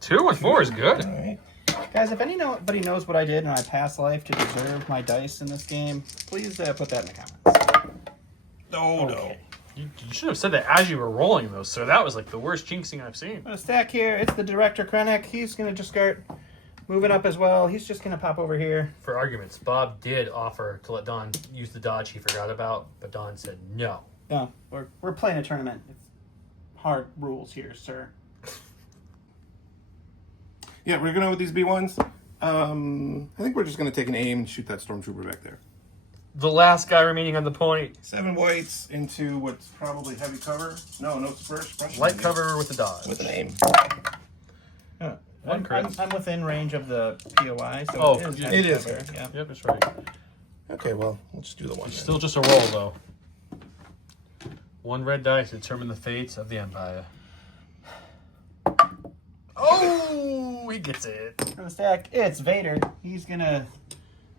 2 and 4 is good. All right. Guys, if anybody knows what I did in my past life to deserve my dice in this game, please put that in the comments. Oh, Okay. You should have said that as you were rolling those, sir. That was like the worst jinxing I've seen. A stack here. It's the Director Krennic. He's going to just start moving up as well. He's just going to pop over here. For arguments, Bob did offer to let Don use the dodge he forgot about, but Don said no. No, we're playing a tournament. It's hard rules here, sir. Yeah, we're gonna with these B1s. I think we're just gonna take an aim and shoot that stormtrooper back there. The last guy remaining on the point. 7 whites into what's probably heavy cover. No suppression. Light cover with the dodge. With an aim. I'm within range of the POI, so Oh, it is. it is. cover, yeah. Yep, that's right. Okay, well, we'll just do the one. then. Still just a roll, though. One red dice to determine the fates of the Empire. Oh, he gets it. For the stack, it's Vader. He's gonna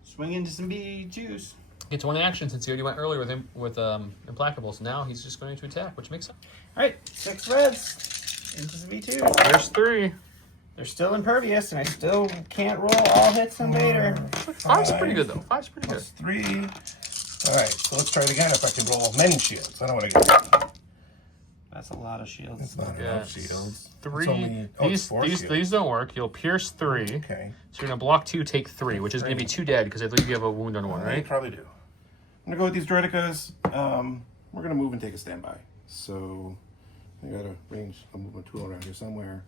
swing into some B2s. Gets one action since he already went earlier with him with Implacables. Now he's just going to attack, which makes sense. All right, 6 reds into some B2s. There's 3. They're still impervious, and I still can't roll all hits on Vader. 5's pretty good, though. 5's pretty good. Plus 3. All right, so let's try it again if I can roll many shields. I don't want to get That's a lot of shields. It's not Yeah, enough shields. 3. It's only, it's 4 shields. These don't work. You'll pierce 3. Okay. So you're going to block 2, take 3, which is going to be 2 dead because I believe you have a wound on 1, I right? probably do. I'm going to go with these Droidicas. We're going to move and take a standby. So I got to range a movement tool around here somewhere.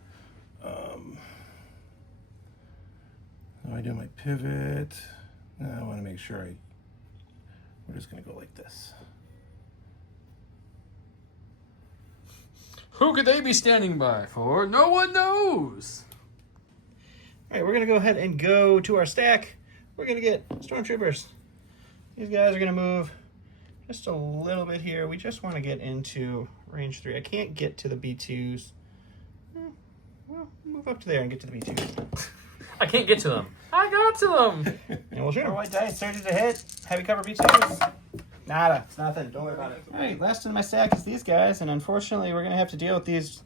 I do my pivot. I want to make sure we're just going to go like this. Who could they be standing by for? No one knows. All right, we're gonna go ahead and go to our stack. We're gonna get stormtroopers. These guys are gonna move just a little bit here. We just want to get into range 3. I can't get to the B2s. Well, move up to there and get to the B2s. I can't get to them. I got to them. And we'll shoot them. White dice, surges to hit. Heavy cover B2s. Nada. It's nothing. Don't worry about it. All right, last in my stack is these guys, and unfortunately, we're gonna have to deal with these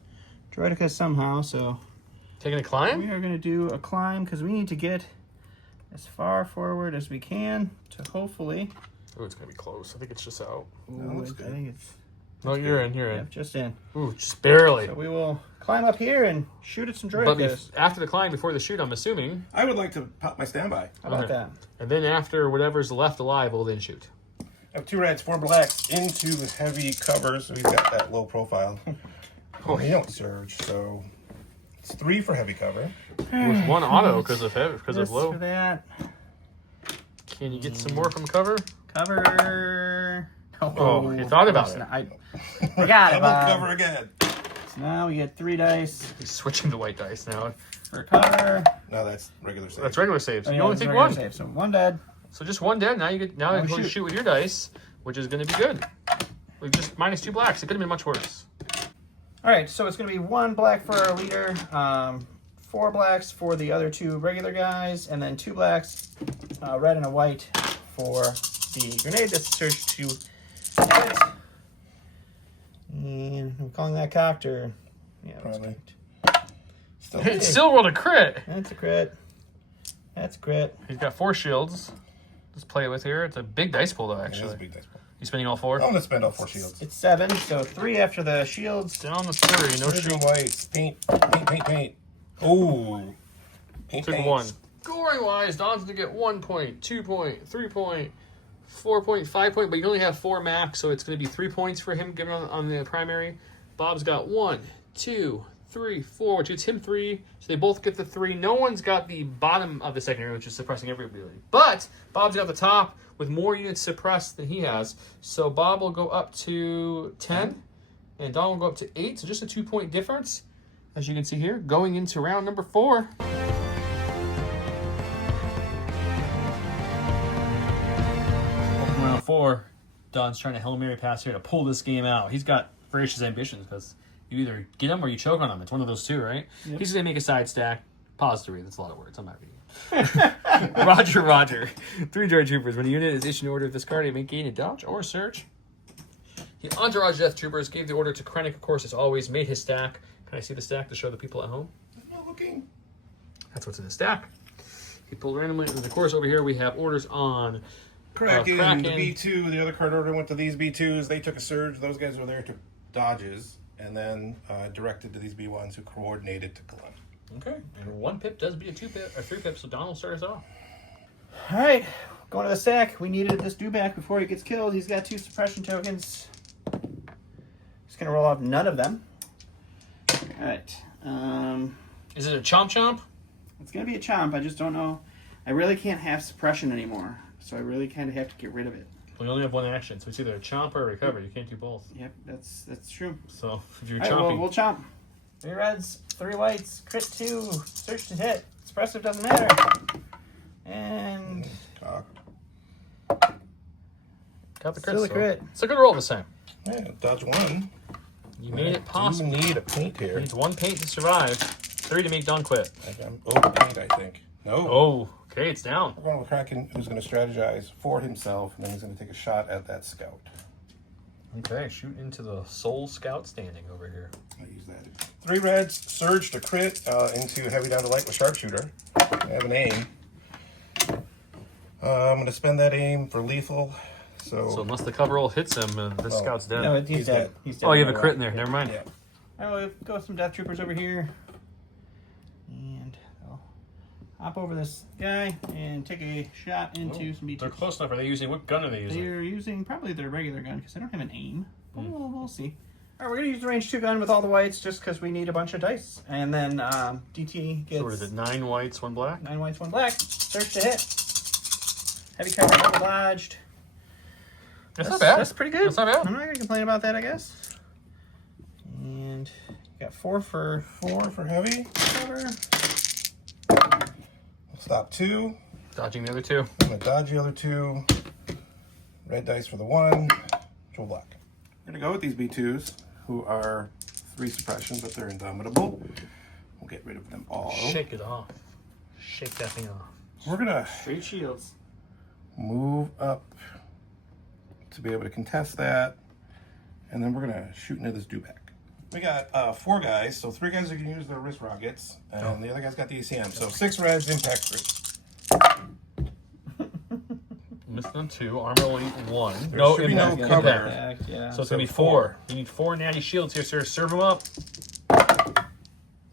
Droidicas somehow. So Taking a climb? we are gonna do a climb because we need to get as far forward as we can to hopefully. Oh, it's going to be close. I think it's just out. No, that's I good. think it's No, you're in. You're yeah, in. just in. Ooh, just barely. So we will climb up here and shoot at some But Droidicas. after the climb, before the shoot, I'm assuming. I would like to pop my standby. How about Okay. that? And then after whatever's left alive, we'll then shoot. I have 2 reds, 4 blacks into the heavy cover, so he's got that low profile. Oh, he don't surge, so it's 3 for heavy cover. With 1 auto because of This low. for that. Can you get some more from cover? Cover. Oh, you thought about it. I forgot it, Double Bob. cover again. So now we get 3 dice He's switching to white dice now. for cover. No, that's regular save. That's regular saves. Oh, You yeah, only it's take regular 1. save. So 1 dead. So just 1 dead. Now you get now you Now can shoot. shoot with your dice, which is going to be good. We just minus 2 blacks. It could have been much worse. All right, so it's going to be 1 black for our leader, 4 blacks for the other 2 regular guys, and then 2 blacks, red and a white for the grenade that's surged to hit. And I'm calling that cocked or yeah, that's Probably. cocked. Still It still rolled a crit. That's a crit. That's a crit. He's got 4 shields. Let's play it with here. It's a big dice pool, though, Yeah, that's actually. a big dice roll. You spending all 4? I'm gonna spend all 4 shields. It's 7, so 3 after the shields. Down the 3. No Surging shield. whites. Paint. Ooh. Paint. Took 1. Scoring wise, Don's gonna get 1 point, 2 point, 3 point, 4 point, 5 point, but you only have 4 max, so it's gonna be 3 points for him given on the primary. Bob's got 1, 2, 3, 4, which gets him 3, so they both get the 3. No one's got the bottom of the secondary, which is suppressing every ability. But Bob's got the top with more units suppressed than he has. So Bob will go up to 10, and Don will go up to 8, so just a 2 point difference, as you can see here, going into round number 4. Round 4, Don's trying to Hail Mary pass here to pull this game out. He's got voracious ambitions because you either get him or you choke on him. It's one of those 2, right? Yep. He's going to make a side stack. Pause to read. That's a lot of words. I'm not reading. Roger. 3 Droid Troopers. When a unit is issued an order of this card, it may gain a dodge or search. The Entourage Death Troopers gave the order to Krennic, of course, as always, made his stack. Can I see the stack to show the people at home? I'm not looking. That's what's in the stack. He pulled randomly. And of course, over here we have orders on Kraken, Kraken. the B2, the other card order went to these B2s. They took a surge. Those guys were there to dodges, and then directed to these B1s who coordinated to Kalani. Okay, and 1 pip does be a 2 pip or 3 pip, so Donald starts off. All right, going to the sack. We needed this dewback before he gets killed. He's got 2 suppression tokens. He's going to roll off none of them. All right. Is it a chomp? It's going to be a chomp. I just don't know. I really can't have suppression anymore, so I really kind of have to get rid of it. Well, you only have 1 action, so it's either a chomp or a recover. You can't do both. Yep, that's true. So if you're All right, chomping, we'll chomp. 3 reds, 3 whites, crit 2, search to hit. Suppressive doesn't matter. And got the crit. still a crit. It's a good roll this time. Yeah, dodge 1. You made it possible. You need a paint here. Needs 1 paint to survive. 3 to make Don quit. I'm over paint, I think. No. Oh, okay, it's down. We're going with Kraken, who's going to strategize for himself, and then he's going to take a shot at that scout. Okay, shoot into the Soul Scout standing over here. I use that. 3 reds, surge to crit into heavy down to light with sharpshooter. I have an aim. I'm going to spend that aim for lethal. So unless the cover roll hits him, this scout's dead. No, he's dead. He's dead. Oh, you have a crit in there. Never mind. Yeah. All right, we'll go with some Death Troopers over here. And I'll hop over this guy and take a shot into some They're B2s. close enough. Are they using, what gun are they using? They're using probably their regular gun because they don't have an aim. We'll see. All right, we're going to use the range 2 gun with all the whites just because we need a bunch of dice. And then DT gets So what is it, 9 whites, 1 black? 9 whites, 1 black. Search to hit. Heavy cover, double dodged. That's not bad. That's pretty good. That's not bad. I'm not going to complain about that, I guess. And got 4 for heavy. cover. Stop 2. Dodging the other 2. I'm going to dodge the other 2. Red dice for the 1. Joe black. We're going to go with these B2s, who are 3 suppression, but they're indomitable. We'll get rid of them all. Shake it off. Shake that thing off. We're going to Straight shields. move up to be able to contest that, and then we're going to shoot into this dewback. We got 4 guys, so 3 guys are going to use their wrist rockets, and the other guy's got the ACM. So 6 reds, impact 3. Missing on 2, armor only 1. There should be no impact. cover. Impact. Yeah. So it's going to be 4. You need 4 natty shields here, sir. Serve them up.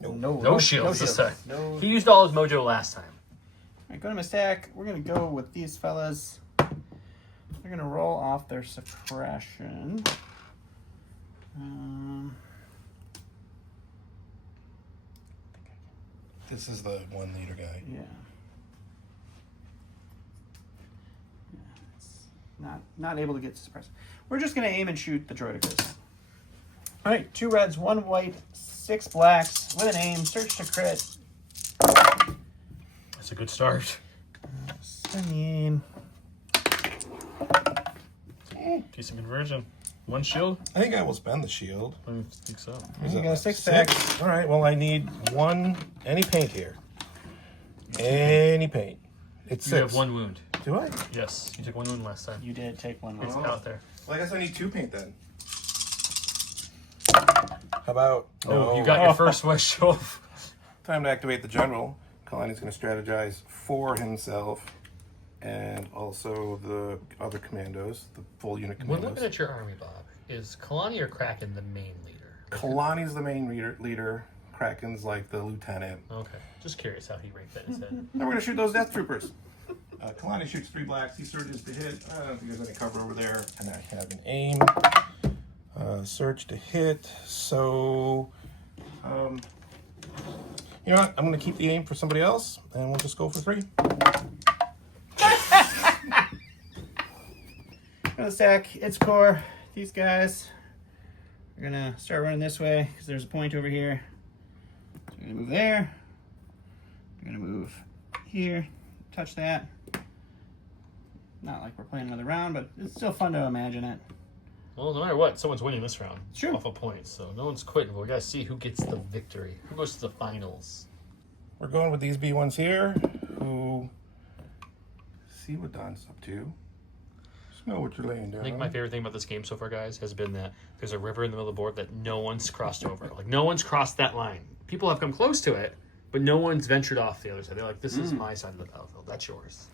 No shields this time. No. He used all his mojo last time. All right, go to my stack. We're going to go with these fellas. They're going to roll off their suppression. This is the 1 leader guy. Yeah. It's not able to get suppressed. We're just going to aim and shoot the droidicas. All right, 2 reds, 1 white, 6 blacks with an aim. Search to crit. That's a good start. Send the aim. Decent conversion. 1 shield? I think I will spend the shield. I don't think so. You got a 6 pack. All right, well, I need 1, any paint here. Any paint. It's You 6. have 1 wound. Do I? Yes, you took 1 wound last time. You did take 1 It's more. out there. Well, I guess I need 2 paint then. How about... Oh, no. you got your first West off. Time to activate the general. Kalani's going to strategize for himself and also the other commandos, the full unit When commandos. looking at your army, Bob, is Kalani or Kraken the main leader? Kalani's the main leader. Kraken's like the lieutenant. Okay, just curious how he ranked that in his head. Now we're going to shoot those Death Troopers. Kalani shoots 3 blacks. He surges to hit. I don't know if there's any cover over there. And I have an aim. Surge to hit. So, you know what? I'm going to keep the aim for somebody else, and we'll just go for 3. Gonna stack its core. These guys are gonna start running this way because there's a point over here. So we're gonna move there. We're gonna move here. Touch that. Not like we're playing another round, but it's still fun to imagine it. Well, no matter what, someone's winning this round. True. Off a point, so no one's quitting. But we gotta see who gets the victory. Who goes to the finals? We're going with these B1s here, who see what Don's up to. Smell what you're laying down. I think my favorite thing about this game so far, guys, has been that there's a river in the middle of the board that no one's crossed over. Like, no one's crossed that line. People have come close to it, but no one's ventured off the other side. They're like, this is my side of the battlefield. That's yours.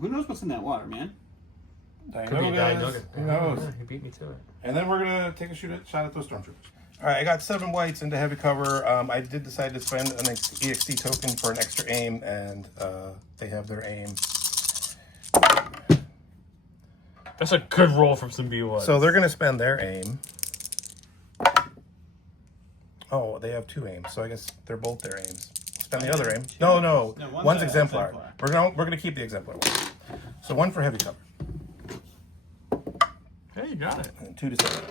Who knows what's in that water, man? Could be a Diet Nugget. Who knows? Yeah, he beat me to it. And then we're gonna take a shot at those stormtroopers. All right, I got 7 whites into heavy cover. I did decide to spend an EXT token for an extra aim, and they have their aim. That's a good roll from some B1. So they're gonna spend their aim. Oh, they have 2 aims, so I guess they're both their aims. Spend the other aim. No, one's exemplar. We're gonna keep the exemplar one. So 1 for heavy cover. Hey, you got it. And 2 to 7.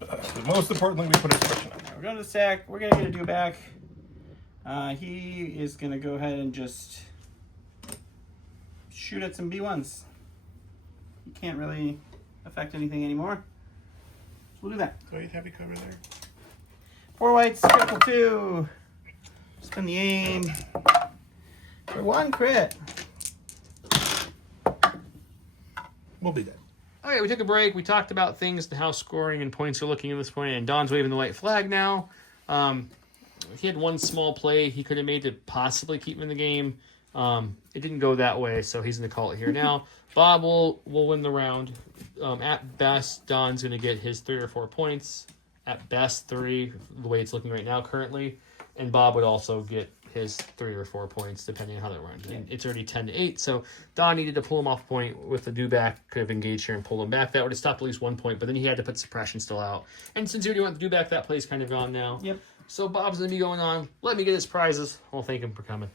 But most importantly, we put a suppression on. We're going to the stack. We're going to get a do back. He is going to go ahead and just shoot at some B1s. He can't really affect anything anymore. So we'll do that. Go ahead, heavy cover there. 4 whites, critical 2. Spin the aim. For 1 crit. We'll be there. Okay, we took a break. We talked about things, how scoring and points are looking at this point, and Don's waving the white flag now. He had one small play he could have made to possibly keep him in the game. It didn't go that way, so he's going to call it here now. Bob will win the round. At best, Don's going to get his 3 or 4 points. At best, 3, the way it's looking right now currently. And Bob would also get his 3 or 4 points, depending on how that runs. And it's already 10-8, so Don needed to pull him off point with the do back. Could have engaged here and pulled him back. That would have stopped at least 1 point, but then he had to put suppression still out. And since he already went the do back, that play's kind of gone now. Yep. So Bob's going to be going on. Let me get his prizes. I'll thank him for coming.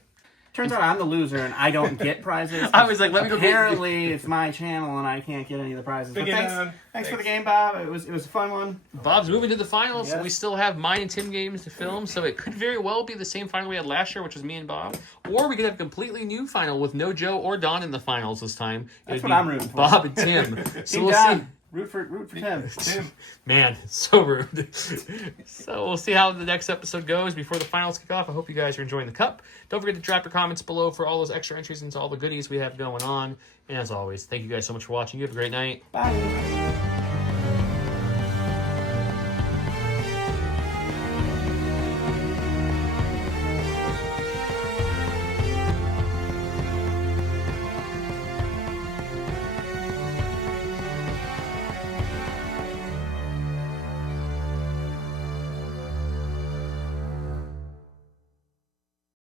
Turns out I'm the loser and I don't get prizes. I was like, let me go get... Apparently, it's my channel and I can't get any of the prizes. But thanks for the game, Bob. It was a fun one. Bob's moving to the finals, Yes. and we still have mine and Tim games to film, so it could very well be the same final we had last year, which was me and Bob. Or we could have a completely new final with no Joe or Don in the finals this time. That's what I'm rooting for. Bob and Tim. So we'll Don, see. Root for Tim. Man, so rude. So we'll see how the next episode goes before the finals kick off. I hope you guys are enjoying the cup. Don't forget to drop your comments below for all those extra entries into all the goodies we have going on. And as always, thank you guys so much for watching. You have a great night. Bye.